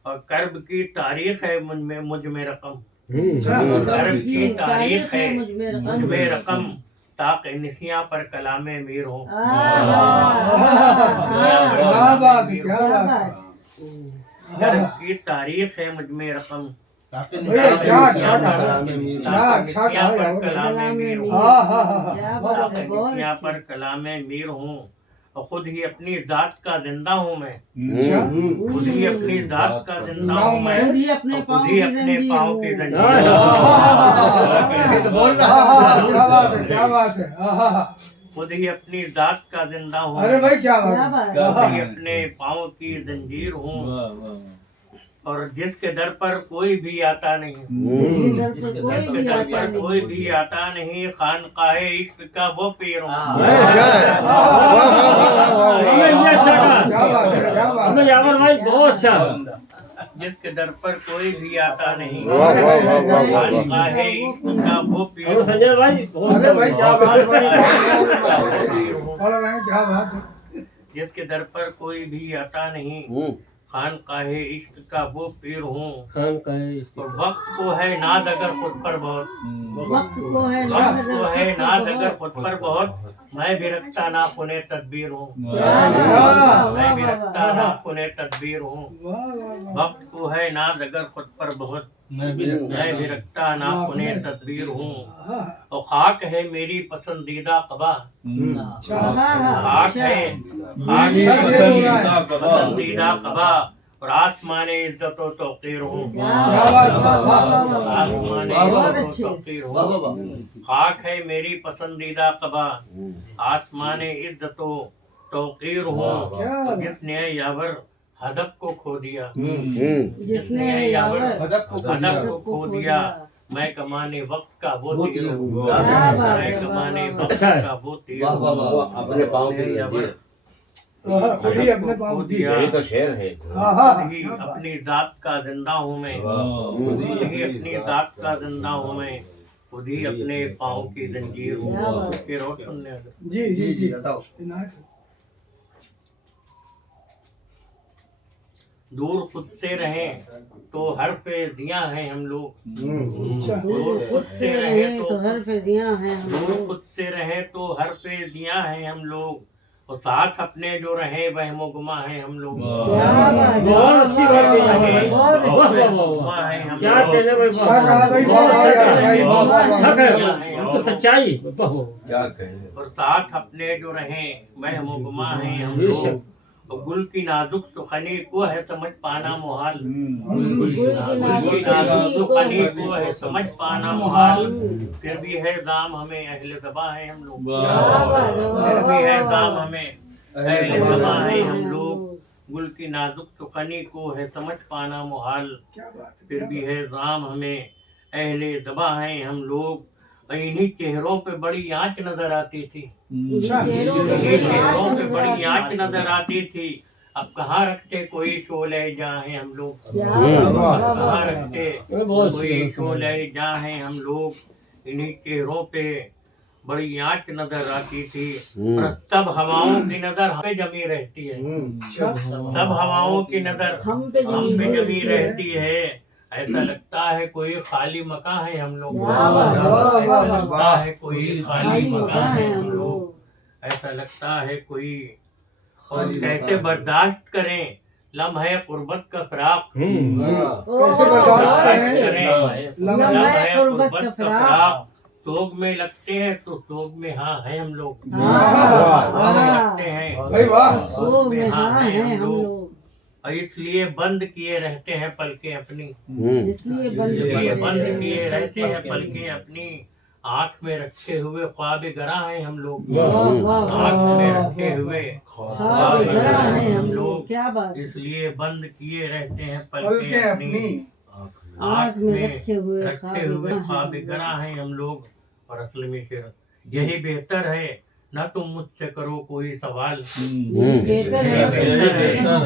और कर्ब की तारीख है मुझ में रकम। कर्ब की तारीख है मुझ में रकम, ताकि निसियाँ पर कलामे मीर हूँ। क्या बात है, क्या बात है। कर्ब की तारीख है मुझ में रकम, भैया क्या अच्छा कहा, क्या अच्छा कहा पर यार। कलामे मीर हूँ। हाँ हाँ हाँ हाँ। यहाँ पर कलामे मीर हूँ, और खुद ही अपनी जात का जिंदा हूँ मैं। खुद ही अपनी जात का जिंदा हूँ मैं, खुद ही अपने और खुद ही अपने पाँव की जंजीर जंजीर हूँ। क्या बात है, क्या बात है। आहा, खुद ही अपनी जात का जिंदा हूँ अरे भाई क्या क्या बात है। बात खुद ही अपने पाँव की जंजीर हूँ, और जिसके दर पर कोई भी आता नहीं, जिसके दर पर कोई जिसके भी दर आता पर नहीं। कोई भी आता नहीं, खानकाहे इश्क का वो पीर हूँ। हमें ये अच्छा कहा। क्या बात है, क्या बात हमें है। यावर भाई बहुत अच्छा। जिसके दर पर कोई भी आता नहीं, वाह वाह वाह वाह वाह वाह। खानका है इनका वो पीर हेलो संजय भाई, बहुत अरे भाई क्या बात है भाई, हूँ। बोल रहे हैं क्या बात है। जिसके दर पर कोई भी आता नहीं, हम्म, खानका है इश्क का वो पीर हूँ। खान का है इसके और वक्त को है नाद अगर खुद पर बहुत, वक्त को है वक्त को है नाद अगर खुद पर बहुत, मैं भी रखता ना पुने तदबीर हूँ, मैं भी रखता ना पुने तदबीर हूँ। वक्त को है नाज अगर खुद पर बहुत, मैं भी रखता ना पुने तदबीर हूँ। और खाक है मेरी पसंदीदा कबा, खाक है पसंदीदा कबा, और आसमाने इज्जत व तौकीर हूँ, आसमाने इज्जत व तौकीर वाह वाह हूँ। वाह। खाक है मेरी पसंदीदा कबा, आसमाने इज्जत व तौकीर हूँ। और जिसने यावर हदफ को खो दिया, जिसने यावर हदफ को हदफ को खो दिया, मैं कमाने वक्त का वो तीर हूँ, क्या बात मैं है, कमाने वाह, वक्त का वो तीर वाह, वाह, वाह, हूँ। वाह। अपने पाँव के जिसने यावर खुद ही अपने हदफ को पाँव खो दी। दिया, यही तो शेर है। हाँ हाँ खुद ही अपनी जात का जिंदा हूँ मैं, खुद खुद ही अपनी जात का जिंदा हूँ मैं, खुद ही अपने पाँव की जंजीर हूँ। क्या बात। फिर और सुनने आ गए। जी जी जी बताओ। दूर खुद से रहें तो हर पे दिया है हम लोग, दूर खुद से रहे तो हर फजियां हैं हम दूर लोग। खुद से रहे तो हर पे दिया है हम लोग, और साथ अपने जो रहे वहमो गुमा है हम लोग, क्या बात है, बहुत अच्छी बात कही आपने भाई। बहुत वाह, वाह, वाह, गुमा वाह। है हम क्या लोग। कहने भाई, वाह, क्या कहा भाई, बहुत वाह, अच्छा वाह, कहा। भाई, वाह, वाह, वाह। क्या कहे, हमको सच्चाई वाह। क्या कहें। और साथ अपने जो रहे वहमो गुमा है हम बेशक। लोग, और गुल की नाजुक सुखनी को है समझ पाना मुहाल, गुल की गुल की नाजुक सुखनी को है समझ पाना मुहाल, फिर भी है दाम हमें अहले दबा है हम लोग, फिर भी है दाम हमें अहले दबा है हम लोग। गुल की नाजुक सुखनी को है समझ पाना मुहाल, फिर भी है दाम हमें अहले दबा है हम लोग। और इन्हीं चेहरों पे बड़ी आँच नजर आती थी, इन्हीं चेहरों पे बड़ी आँच नजर आती थी। अब कहाँ रखते कोई शोले जहाँ हैं हम लोग, कहाँ रखते कोई शोले जहाँ हैं हम लोग। इन्हीं चेहरों पे बड़ी आँच नजर आती थी, और तब हवाओं की नजर हम पे जमी रहती है, तब हवाओं की नजर हम पे हम पे जमी रहती है। ऐसा लगता है कोई खाली मकान है हम लोग, ऐसा लगता है कोई खाली मकान है हम लोग, ऐसा लगता है कोई। और कैसे बर्दाश्त करें लम्हे कुर्बत का फराक, कैसे बर्दाश्त करें लम्हे कुर्बत का फराक। सोग में लगते हैं तो सोग में हाँ है हम लोग, लगते हैं भाई वाह। सोग में हाँ है हम लोग। और इसलिए बंद किए रहते हैं पलकें अपनी, इसलिए इसलिए बंद किए रहते हैं पलकें अपनी। आँख में रखे हुए ख्वाब गरा है हम लोग, आँख में रखे हुए ख्वाब गरा है हम लोग। क्या बात, इसलिए बंद किए रहते हैं पलकें पलकें अपनी। अपनी। आँख में रखे हुए ख्वाब गरा है हम लोग। और असल में फिर यही बेहतर है ना तुम मुझसे करो कोई सवाल, बेहतर है ना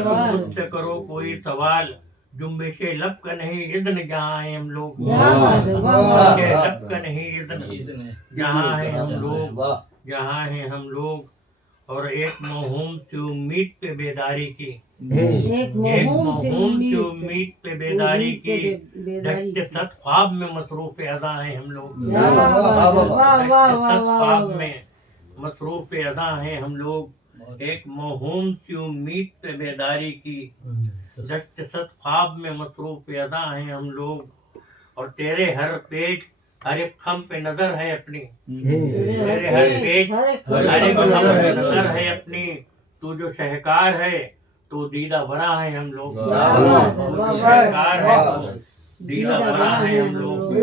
तुम मुझसे करो कोई सवाल। जुम्बिशे लब का नहीं इज़्न जहाँ है हम लोग, जुम्बिशे लब का नहीं इज़्न जहाँ है हम लोग, जहाँ है हम लोग। और एक मौहूम सी उम्मीद पे बेदारी की, एक मौहूम सी उम्मीद पे बेदारी की, जश्न सद ख्वाब में मसरूफ अदा है हम लोग, सद ख्वाब में मसरूफ अदा है हम लोग। एक मौहूम सी उम्मीद पे बेदारी की, जश्न सद ख्वाब में मसरूफ अदा है हम लोग। और तेरे हर पेज हर एक खम पे नजर है अपनी, तेरे हर पेज हर एक खम पे नजर है अपनी। तू जो शहकार है तो दीदा बरा है हम लोग, तू जो शहकार है तो दीदा बरा है हम लोग,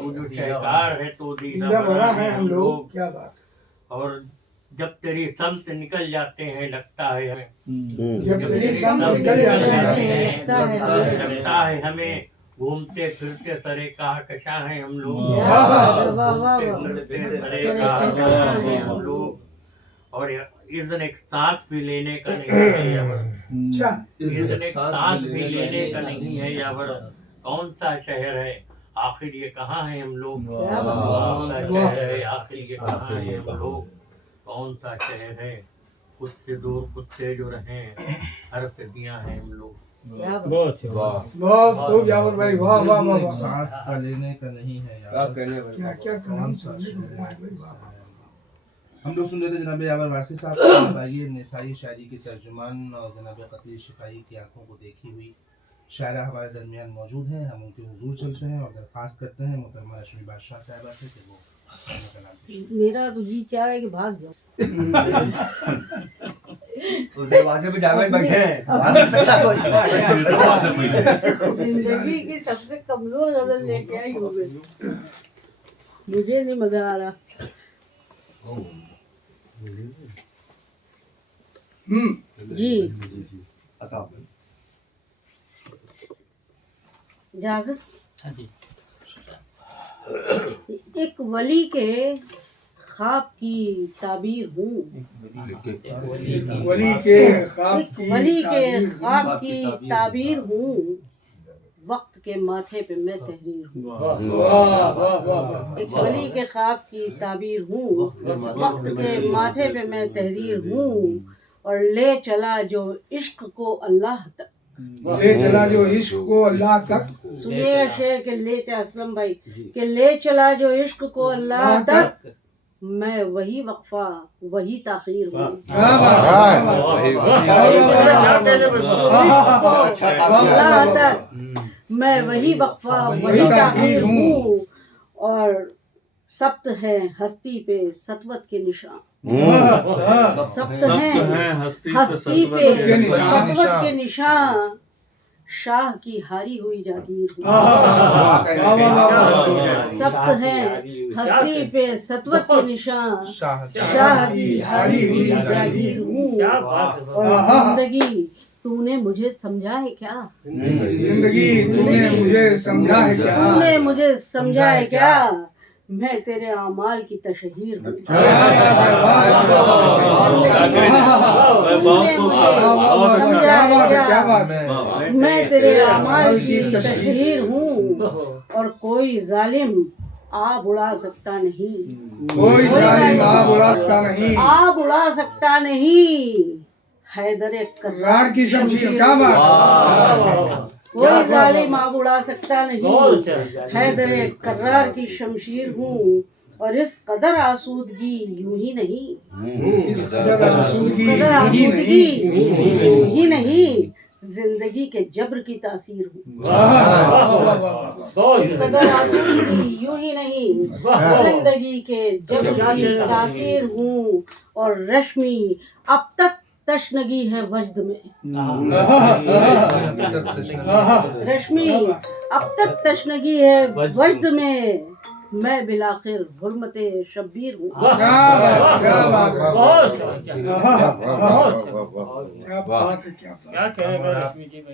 तू जो शहकार है तो दीदा बरा है हम लोग। क्या बात। और जब तेरी समत निकल जाते हैं लगता है हमें, जब तेरी समत निकल जाते हैं लगता है हमें। घूमते फिरते सरे कहकशा है हम लोग, घूमते फिरते सरे कहकशा है हम लोग। और इज़्न एक सांस भी लेने का नहीं है यावर। अच्छा इज़्न एक सांस भी लेने का नहीं है यावर। कौन सा शहर है आखिर ये कहाँ है हम लोग? कौन सा शहर है आखिर ये कहाँ है हम लोग? कौन सा शहर है खुद से दूर खुद से जो रहे हर सदियाँ हैं हम लोग। बहुत बहुत खूब यावर भाई, वाह वाह वाह वाह। सांस का लेने का नहीं है क्या यार। कहने भाई? क्या क्या कलाम सुनने को मिला है भाई, वाह वाह। हम लोग सुन रहे थे जनाब यावर वारसी साहब की भाई निसाई शायरी के तर्जुमान और जनाब कतीर शिफाई की आंखों को देखी हुई शायरा हमारे दरमियान मौजूद हैं। हम उनके हुजूर चलते हैं और दरख्वास्त करते हैं मोहतरमा रश्मि बादशाह साहिबा से कि वो अपना कलाम पेश करें। मेरा तो जी चाह है कि भाग जाओ। तो दरवाजे पे जावेद बैठे हैं, भाग नहीं सकता कोई। जिंदगी की सबसे कमजोर गजल लेके आई हो गई। मुझे नहीं मजा आ रहा। जी इजाजत। एक वली के ख्वाब की ताबीर हूँ। वली के ख्वाब एक वली के ख्वाब की ताबीर हूँ। वक्त के माथे पे मैं तहरीर हूँ। वाह वाह वाह वाह। एक वली के ख्वाब की ताबीर हूँ। वक्त के माथे पे मैं तहरीर हूँ। और ले चला जो इश्क को अल्लाह तक। ले चला जो इश्क को अल्लाह तक। सुनिए शेर के ले चला असलम भाई के ले चला जो इश्क को अल्लाह तक। मैं वही वक्फा वही ताखीर हूँ। अल्लाह तक मैं वही वक्फा वही ताखीर हूँ। और सब्त है हस्ती पे सतवत के निशान। सब्त है हस्ती पे सतवत के निशान। शाह की हारी हुई जागीर हूँ। सब्त है हस्ती पे सतवत के निशान। शाह की हारी हुई जागीर हूँ। और जिंदगी तूने मुझे समझा है क्या? जिंदगी तूने मुझे समझा है क्या? तूने मुझे समझा है क्या? मैं तेरे अमाल की तशहीर हूँ। तूने मुझे समझा है क्या? मैं तेरे अमाल की तशहीर हूँ। और कोई जालिम आब उड़ा सकता नहीं। कोई जालिम आब उड़ा सकता नहीं। आब उड़ा सकता नहीं। हैदर करार की शमशीर। क्या बात। कोई जालिम आब उड़ा सकता नहीं। हैदर कर्रार की शमशीर हूँ। और इस कदर आसूदगी यूं ही नहीं। इस कदर आसूदगी यूं ही नहीं। जिंदगी के जब्र की तासीर हूँ। इस कदर आसूदगी यूं ही नहीं। जिंदगी के जब्र की तासीर हूँ। और रश्मि अब तक तशनगी है वजद में। रश्मि अब तक तशनगी है वजद में। मैं बिलाखिर हुर्मते शब्बीर हूँ।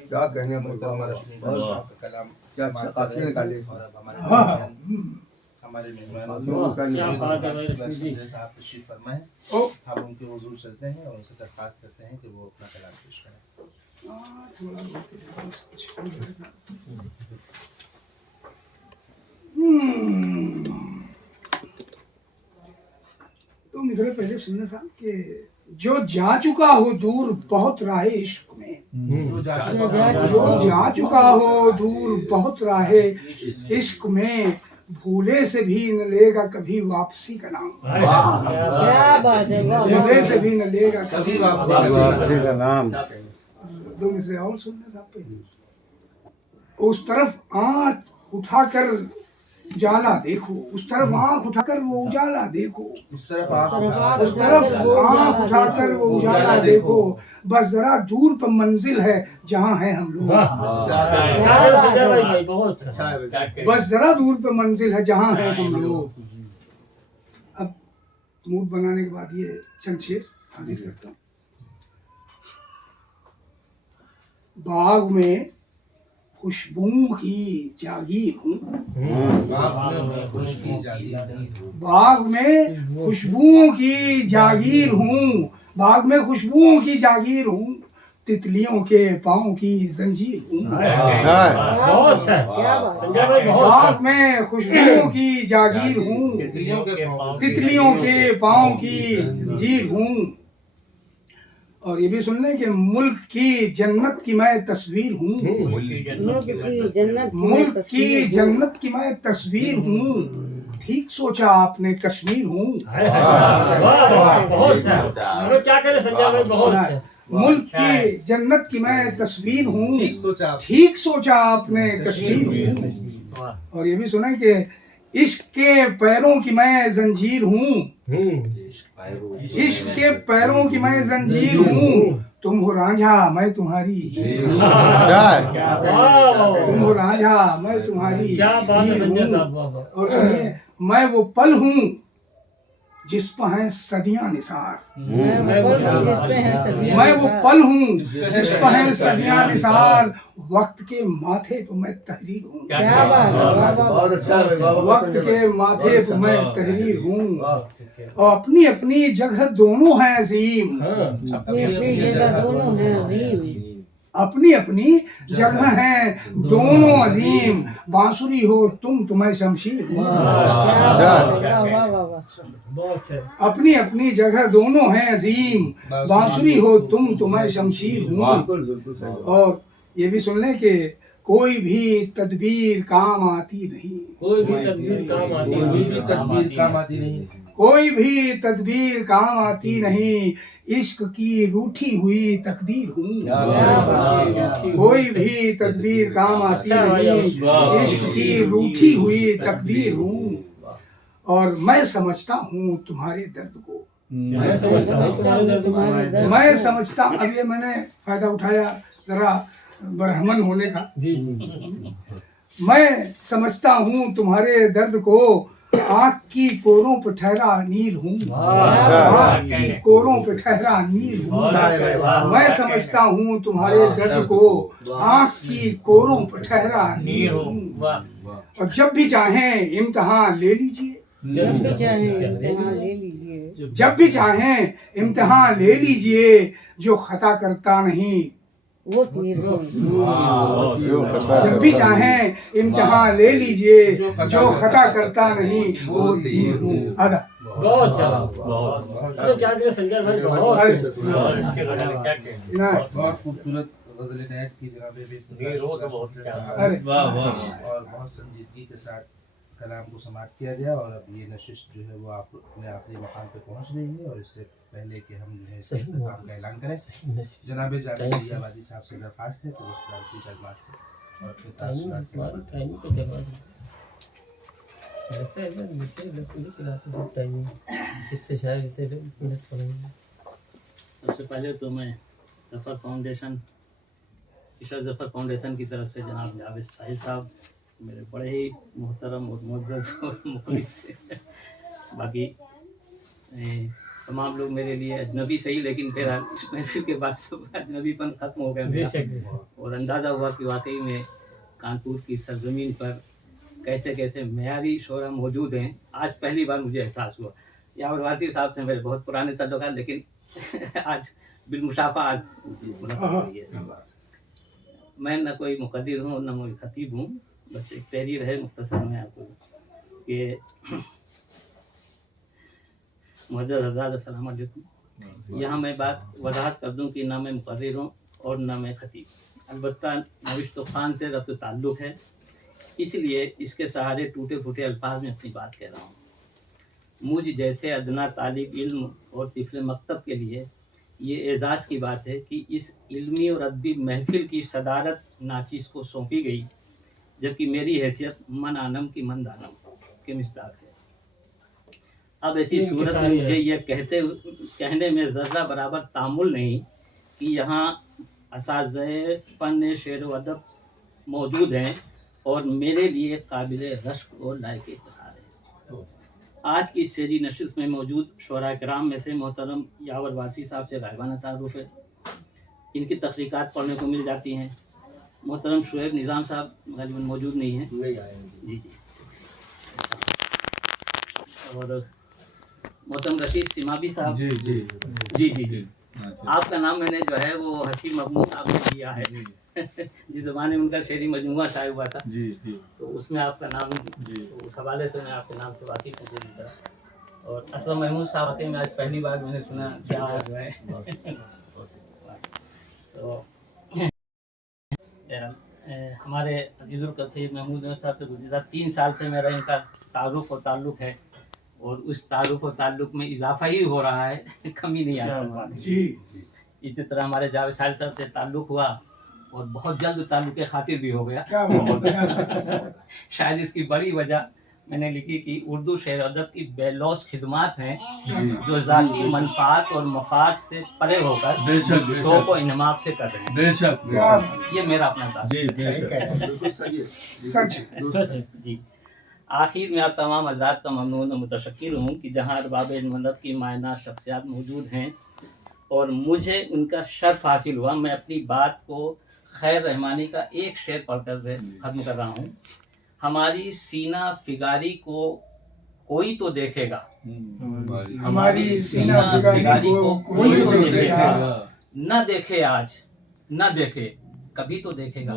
क्या कहने मोहतरमा रश्मि बादशाह का कलाम क्या काफी निकाले। हमारे साहब तशरीफ फरमाए। हम उनके हुजूर चलते हैं और उनसे दरख्वास्त करते हैं कि वो अपना कलाम पेश करें। तो मित्र पहले सुनना साहब कि जो जा चुका हो दूर बहुत राहे इश्क में। जो जा चुका हो दूर बहुत राहे इश्क में। भूले से भी न लेगा कभी वापसी का नाम। क्या बात है। भूले से भी न लेगा कभी वापसी का नाम। दो मिसरे और सुनना साहब पहले। उस तरफ आंख उठाकर उजाला देखो। उस तरफ आंख उठाकर वो उजाला देखो। उस तरफ आंख उठाकर वो उजाला देखो। बस जरा दूर पर मंजिल है जहाँ है हम लोग। बस जरा दूर पर मंजिल है जहाँ है हम लोग। अब मूड बनाने के बाद ये चंद शेर हाजिर करता हूँ। बाग में खुशबू की जागीर हूँ। बाग में खुशबुओं की जागीर हूँ। बाग में खुशबुओं की जागीर हूँ, तितलियों के पाँव की जंजीर हूँ। बहुत अच्छा है। क्या बात है। संजय भाई बहुत अच्छा बाग में खुशबुओं की जागीर हूँ, तितलियों के पाँव की जंजीर हूँ। और ये भी सुन लें कि मुल्क की जन्नत की मैं तस्वीर हूँ। मुल्क की जन्नत मुल्क की जन्नत की मैं तस्वीर हूँ। ठीक सोचा आपने कश्मीर हूँ। वाह वाह बहुत अच्छा है। हम लोग क्या करें संजय भाई बहुत अच्छा है। मुल्क की जन्नत की मैं तस्वीर हूँ। ठीक सोचा आपने कश्मीर हूँ। और ये भी सुना कि इश्क के पैरों की मैं जंजीर हूँ। इश्क के पैरों की मैं जंजीर हूँ। तुम हो रांझा मैं तुम्हारी हीर हूँ। तुम हो रांझा मैं तुम्हारी क्या बात है हीर संजय हूँ। साहब, वाह वाह। और सुनिए, मैं वो पल हूँ जिस पर हैं सदियां निसार। मैं वो पल हूँ जिस पर हैं सदियां निसार। वक्त के माथे पर मैं तहरीर हूँ। क्या बात है। बहुत अच्छा है बाबा। वक्त के माथे पर मैं तहरीर हूँ। और अपनी अपनी जगह दोनों हैं अजीम। अपनी जगह दोनों हैं अजीम। अपनी अपनी जगह हैं दोनों अजीम। बांसुरी हो तुम तुम्हें शमशीर हूँ। बहुत अच्छा है। अपनी अपनी जगह दोनों हैं अजीम। बांसुरी हो तुम तुम्हें शमशीर हूँ। और ये भी सुन लें कि कोई भी तदबीर काम आती नहीं। कोई भी तदबीर काम आती नहीं। कोई भी तदबीर काम आती नहीं। इश्क की रूठी हुई तकदीर हूँ। कोई भी तदबीर काम आती नहीं। इश्क की रूठी हुई तकदीर हूँ। और मैं समझता हूँ तुम्हारे दर्द को। मैं समझता हूँ तुम्हारे दर्द को। मैं समझता, अब ये मैंने फायदा उठाया जरा ब्राह्मण होने का। जी मैं समझता हूँ तुम्हारे दर्द को। आँख की कोरों पे ठहरा नीर हूँ। आँख की कोरों पे ठहरा नीर हूँ। मैं समझता हूँ तुम्हारे दर्द को। आँख की कोरों पे ठहरा नीर हूँ। और जब भी चाहें इम्तिहान ले लीजिए। जब भी चाहें इम्तिहान ले लीजिए। जब भी चाहें इम्तिहान ले लीजिए। जो खता करता नहीं वो तीर हूँ। जब भी चाहें इम्तिहान ले लीजिए। जो खता करता नहीं वो तीर हूँ। आधा बहुत अच्छा। हम लोग क्या करें संजय भाई बहुत बहुत खूबसूरत गजल इनायत की जनाब अरे और बहुत संजीदगी के साथ कलाम को समाप्त किया गया। और अब ये नशिश जो है वो आप अपने आखिरी मकाम पे पहुंच रही है। और इससे पहले कि हम जो है इसके इख्तिताम का ऐलान करें, जनाब जावेद अलियाबादी साहब से दरख्वास्त है तो उस की कलमात से और अपने तासुरात से सबसे पहले तो मैं जफर फाउंडेशन, इशा जफर फाउंडेशन की तरफ से जनाब जावेद साहिल साहब मेरे बड़े ही मोहतरम और मुअज़्ज़ज़ और मुखलिस से, बाकी तमाम लोग मेरे लिए अजनबी सही, लेकिन फिर इस महफिल के बाद सब अजनबीपन ख़त्म हो गया मेरा। और अंदाज़ा हुआ कि वाकई में कानपुर की सरजमीन पर कैसे कैसे मेयारी शोरा मौजूद हैं। आज पहली बार मुझे एहसास हुआ। यावर वारसी साहब से मेरे बहुत पुराने ताल्लुकात, लेकिन आज बिलमुशाफा आज मुलाकात हुई है। मैं न कोई मुक़द्दिर हूँ न कोई खतीब हूँ, बस एक तहरीर है मुख्तसर में आपको कि मुअज़्ज़ज़ हज़रात अस्सलाम वालेकुम। यहाँ मैं बात वजाहत कर दूँ कि ना मैं मुक़र्रिर हूँ और ना मैं खतीब, अलबत्ता नविश्त ख़ान से रब्त ताल्लुक़ है, इसलिए इसके सहारे टूटे फूटे अल्फाज में अपनी बात कह रहा हूँ। मुझ जैसे अदना तालिब इल्म और तिफ़्ल मकतब के लिए ये एज़ाज़ की बात है कि इस इल्मी और अदबी महफिल की सदारत नाचीज़ को सौंपी गई, जबकि मेरी हैसियत मन आनम की मन दानम के मिसदाक है। अब ऐसी सूरत में मुझे यह कहने में ज़र्रा बराबर तामुल नहीं कि यहाँ असाज़े फ़न शेर व अदब मौजूद हैं और मेरे लिए काबिल रश्क और लायक इफ़्तिख़ार है। आज की शेरी नशिस्त में मौजूद शोरा किराम में से मोहतरम यावर वारसी साहब से गायबाना तारुफ है, इनकी तख्लीक़ात पढ़ने को मिल जाती हैं। मोहतरम शुएब निज़ाम साहब गालिबन मौजूद नहीं हैं, जी जी। और मोहतरम रशीद सिमाबी साहब। जी जी जी जी जी आपका नाम मैंने जो है वो हसी महमूद आपने दिया है जिस ज़माने में उनका शेरी मजमुआ शाये हुआ था जी जी तो उसमें आपका नाम जी तो उस हवाले से मैं आपके नाम से वाकिफ हूँ पूरी तरह। और असलम महमूद साहब वाकई में आज पहली बार मैंने सुना क्या जो है तो हमारे अजीज़ुल कसीर महमूद अहमद साहब से गुज़िश्ता 3 साल से मेरा इनका तारुफ़ और ताल्लुक़ है और उस तारुफ़ और ताल्लुक़ में इजाफा ही हो रहा है कमी नहीं आ जी इसी तरह हमारे जावेद साहिल साहब से ताल्लुक़ हुआ और बहुत जल्द ताल्लुक़ खातिर भी हो गया। क्या बात है। शायद इसकी बड़ी वजह मैंने लिखी कि उर्दू शेर अदब की बेलौस खिदमात हैं जो ज़ाती मनफात और मफाद से परे होकर बेशक शौक़ और इन्हमाक से कर रहे हैं। बेशक ये मेरा अपना था जी बेशक सच जी। आखिर में आप तमाम हज़रात का ममनून और मुतशक्किर हूँ कि जहाँ अरबाब मतलब की मायना शख्सियात मौजूद हैं और मुझे उनका शर्फ हासिल हुआ। मैं अपनी बात को खैर रहमानी का एक शेर पढ़कर ख़त्म कर रहा हूँ। हमारी सीना फिगारी को कोई तो देखेगा, हमारी सीना फिगारी को कोई तो देखेगा, न देखे आज न देखे कभी तो देखेगा।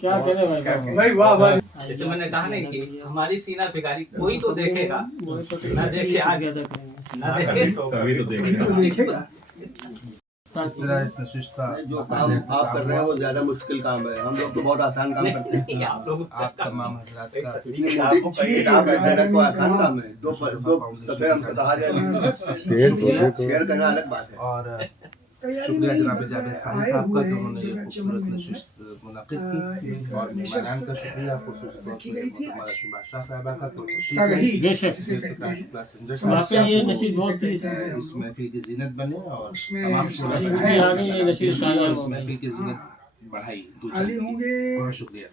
क्या कहने भाई भाई वाह वाह। जैसे मैंने कहा नहीं कि हमारी सीना फिगारी कोई तो देखेगा, न देखे आज न देखे कभी तो देखेगा। देखेगा इस तरह इस नशिश का जो काम आप कर रहे हैं वो ज्यादा मुश्किल काम है, हम लोग तो बहुत आसान काम करते हैं। आप लोग आप तमाम हजरात का किताब पढ़ना को आसान काम है, दो सफे हम सतहा शेयर करना अलग बात है। और शुक्रिया जनाब जावेद साहिल साहब का जो उन्होंने ये खूबसूरत नशिस्त मुनक़िद की और मेहमानान का शुक्रिया ख़ुसूसी तौर पे हमारा बादशाह साहिबा का तो बेशक वाकई ये नशीद बहुत ही इस महफिल की जीनत बने और उसमें तमाम ये नशीद शानदार इस महफिल की जीनत बढ़ाई खाली होंगे बहुत शुक्रिया।